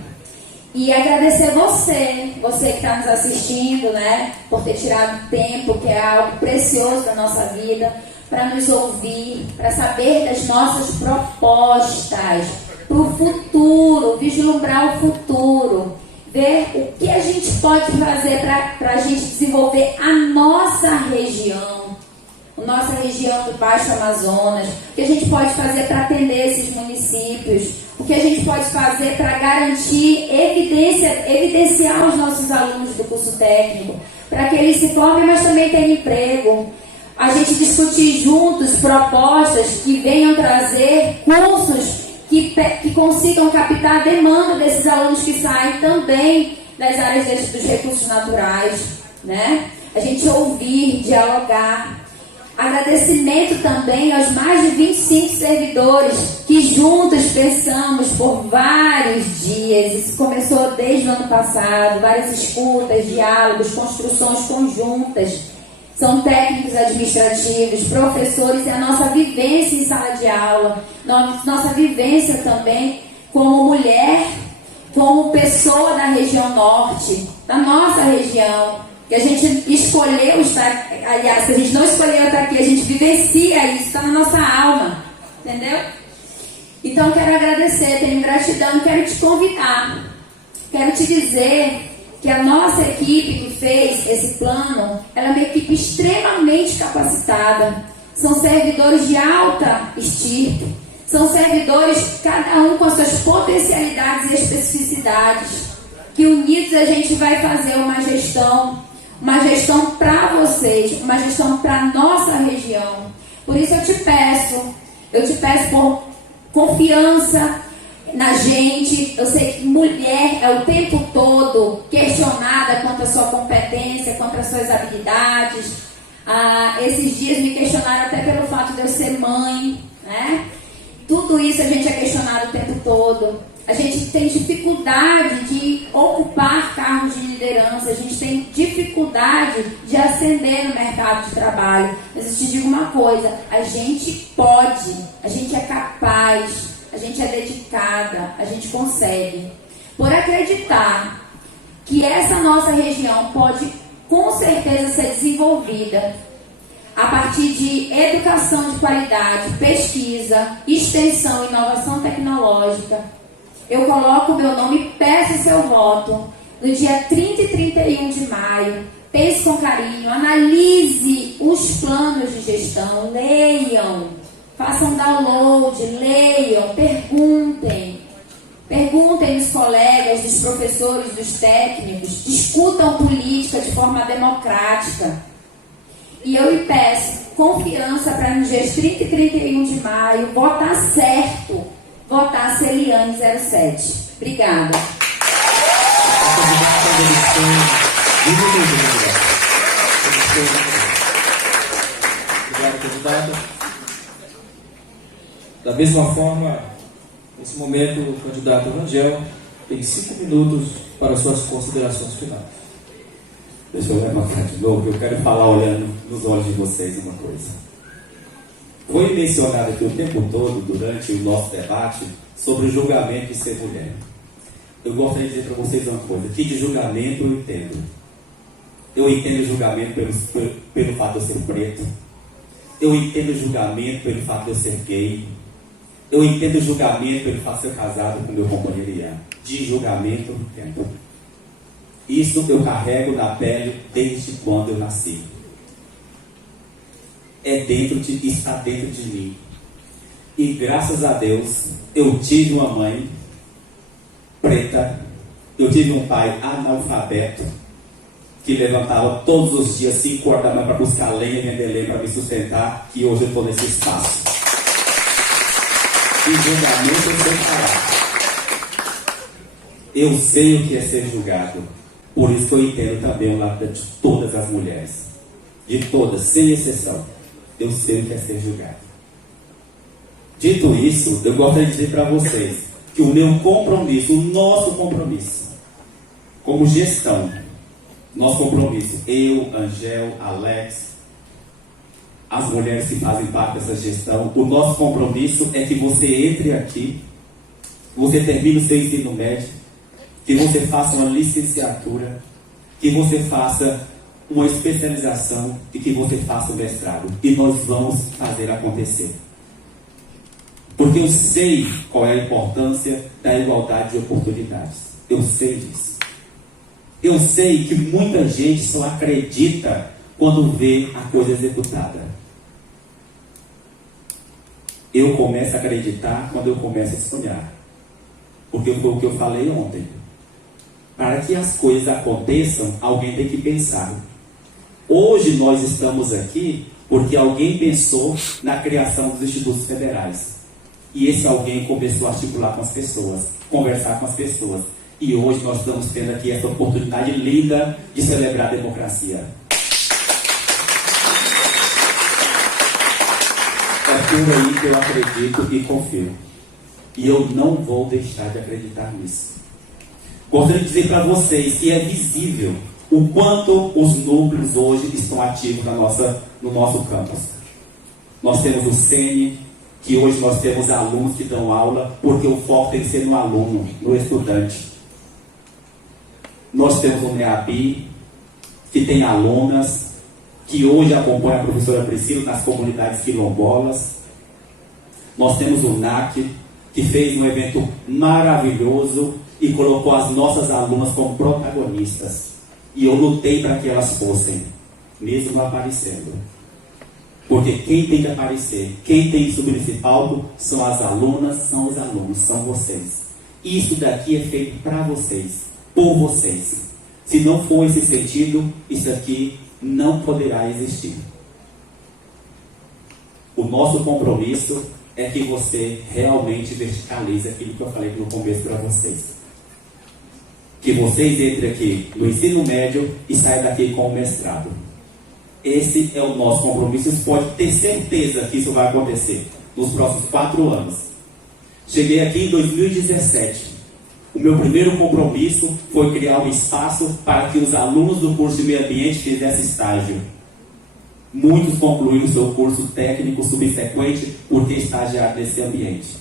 E agradecer você que está nos assistindo, né, por ter tirado tempo, que é algo precioso da nossa vida, para nos ouvir, para saber das nossas propostas para o futuro, vislumbrar o futuro, ver o que a gente pode fazer para a gente desenvolver a nossa região do Baixo Amazonas, o que a gente pode fazer para atender esses municípios, o que a gente pode fazer para garantir, evidenciar os nossos alunos do curso técnico, para que eles se formem, mas também tenham emprego. A gente discutir juntos propostas que venham trazer cursos que consigam captar a demanda desses alunos que saem também das áreas dos recursos naturais, né? A gente ouvir, dialogar. Agradecimento também aos mais de 25 servidores que juntos pensamos por vários dias. Isso começou desde o ano passado, várias escutas, diálogos, construções conjuntas. São técnicos administrativos, professores, e a nossa vivência em sala de aula, nossa vivência também como mulher, como pessoa da região norte, da nossa região, que a gente escolheu estar, aliás, se a gente não escolheu estar aqui, a gente vivencia isso, está na nossa alma, entendeu? Então, quero agradecer, tenho gratidão, quero te convidar, quero te dizer que a nossa equipe que fez esse plano, ela é uma equipe extremamente capacitada. São servidores de alta estirpe. São servidores, cada um com as suas potencialidades e especificidades, que unidos a gente vai fazer uma gestão para vocês, uma gestão para a nossa região. Por isso eu te peço por confiança na gente. Eu sei que mulher é o tempo todo questionada quanto à sua competência, quanto às suas habilidades. Esses dias me questionaram até pelo fato de eu ser mãe, né? Tudo isso a gente é questionado o tempo todo. A gente tem dificuldade de ocupar cargos de liderança, a gente tem dificuldade de ascender no mercado de trabalho. Mas eu te digo uma coisa, a gente pode, a gente é capaz, a gente é dedicada, a gente consegue. Por acreditar que essa nossa região pode com certeza ser desenvolvida a partir de educação de qualidade, pesquisa, extensão e inovação tecnológica, eu coloco o meu nome e peço seu voto no dia 30 e 31 de maio. Pense com carinho, analise os planos de gestão, leiam, façam download, leiam, perguntem dos colegas, dos professores, dos técnicos, discutam política de forma democrática. E eu lhe peço confiança para nos dias 30 e 31 de maio votar certo, votar Celiane 07. Obrigada. Obrigado, candidata. Da mesma forma, nesse momento, o candidato Rangel tem 5 minutos para suas considerações finais. Deixa eu levantar de novo, eu quero falar olhando nos olhos de vocês uma coisa. Foi mencionado aqui o tempo todo, durante o nosso debate, sobre o julgamento de ser mulher. Eu gostaria de dizer para vocês uma coisa, que de julgamento eu entendo. Eu entendo o julgamento pelo fato de eu ser preto. Eu entendo o julgamento pelo fato de eu ser gay. Eu entendo o julgamento pelo fato de eu ser casado com meu companheiro Ian. De julgamento eu entendo. Isso eu carrego na pele desde quando eu nasci. Está dentro de mim. E graças a Deus, eu tive uma mãe preta, eu tive um pai analfabeto, que levantava todos os dias 5 horas da manhã para buscar lenha e vender lenha para me sustentar, que hoje eu estou nesse espaço. E julgamento eu sei falar. Eu sei o que é ser julgado. Por isso que eu entendo também o lado de todas as mulheres. De todas, sem exceção. Eu sei o que é ser julgado. Dito isso, eu gostaria de dizer para vocês que o meu compromisso, o nosso compromisso, como gestão, Nosso compromisso, eu, Angel, Alex, as mulheres que fazem parte dessa gestão, o nosso compromisso é que você entre aqui, você termine o seu ensino médio, que você faça uma licenciatura, que você faça uma especialização e que você faça o mestrado. E nós vamos fazer acontecer. Porque eu sei qual é a importância da igualdade de oportunidades. Eu sei disso. Eu sei que muita gente só acredita quando vê a coisa executada. Eu começo a acreditar quando eu começo a sonhar. Porque foi o que eu falei ontem. Para que as coisas aconteçam, alguém tem que pensar. Hoje nós estamos aqui porque alguém pensou na criação dos institutos federais. E esse alguém começou a articular com as pessoas, conversar com as pessoas. E hoje nós estamos tendo aqui essa oportunidade linda de celebrar a democracia. É por aí que eu acredito e confio. E eu não vou deixar de acreditar nisso. Gostaria de dizer para vocês que é visível o quanto os núcleos hoje estão ativos no nosso campus. Nós temos o SENE, que hoje nós temos alunos que dão aula, porque o foco tem que ser no aluno, no estudante. Nós temos o NEABI, que tem alunas, que hoje acompanham a professora Priscila nas comunidades quilombolas. Nós temos o NAC, que fez um evento maravilhoso e colocou as nossas alunas como protagonistas. E eu lutei para que elas fossem, mesmo não aparecendo. Porque quem tem que aparecer, quem tem que subir nesse palco, são as alunas, são os alunos, são vocês. Isso daqui é feito para vocês, por vocês. Se não for esse sentido, isso aqui não poderá existir. O nosso compromisso é que você realmente verticalize aquilo que eu falei no começo para vocês. Que vocês entrem aqui no ensino médio e saiam daqui com o mestrado. Esse é o nosso compromisso. Você pode ter certeza que isso vai acontecer nos próximos 4 anos. Cheguei aqui em 2017. O meu primeiro compromisso foi criar um espaço para que os alunos do curso de meio ambiente fizessem estágio. Muitos concluíram o seu curso técnico subsequente porque estagiaram nesse ambiente.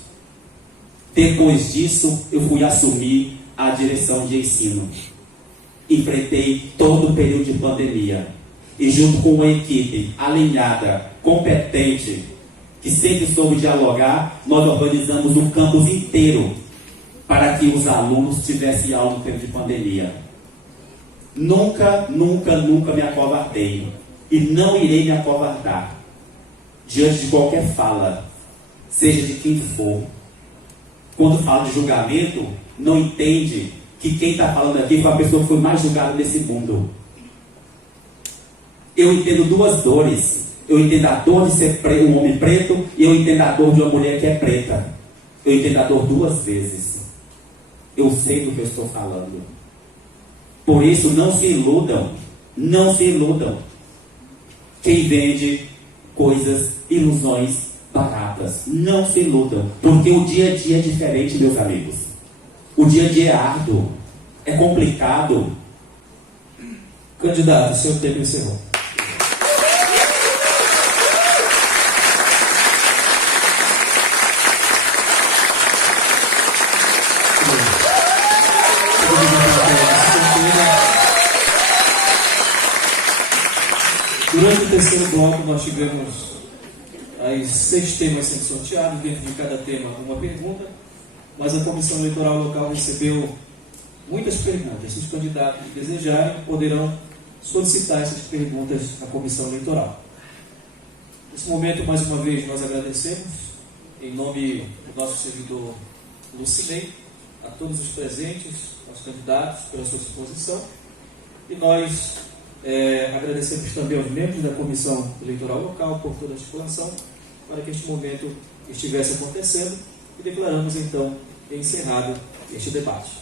Depois disso, eu fui assumir a direção de ensino. Enfrentei todo o período de pandemia. E junto com uma equipe alinhada, competente, que sempre soube dialogar, nós organizamos um campus inteiro para que os alunos tivessem aula no período de pandemia. Nunca me acovardei. E não irei me acovardar diante de qualquer fala, seja de quem for. Quando fala de julgamento, não entende que quem está falando aqui foi a pessoa que foi mais julgada nesse mundo. Eu entendo 2 dores. Eu entendo a dor de ser um homem preto e eu entendo a dor de uma mulher que é preta. Eu entendo a dor 2 vezes. Eu sei do que eu estou falando. Por isso, não se iludam. Não se iludam. Quem vende coisas, ilusões baratas. Não se iludam. Porque o dia a dia é diferente, meus amigos. O dia a dia é árduo. É complicado. Candidato, seu tempo encerrou. Durante o terceiro bloco, nós tivemos as 6 temas sendo sorteados, dentro de cada tema uma pergunta, mas a Comissão Eleitoral Local recebeu muitas perguntas. Se os candidatos desejarem, poderão solicitar essas perguntas à Comissão Eleitoral. Nesse momento, mais uma vez, nós agradecemos, em nome do nosso servidor Lucinei, a todos os presentes, aos candidatos, pela sua disposição, e nós agradecemos também aos membros da Comissão Eleitoral Local por toda a articulação para que este momento estivesse acontecendo e declaramos então encerrado este debate.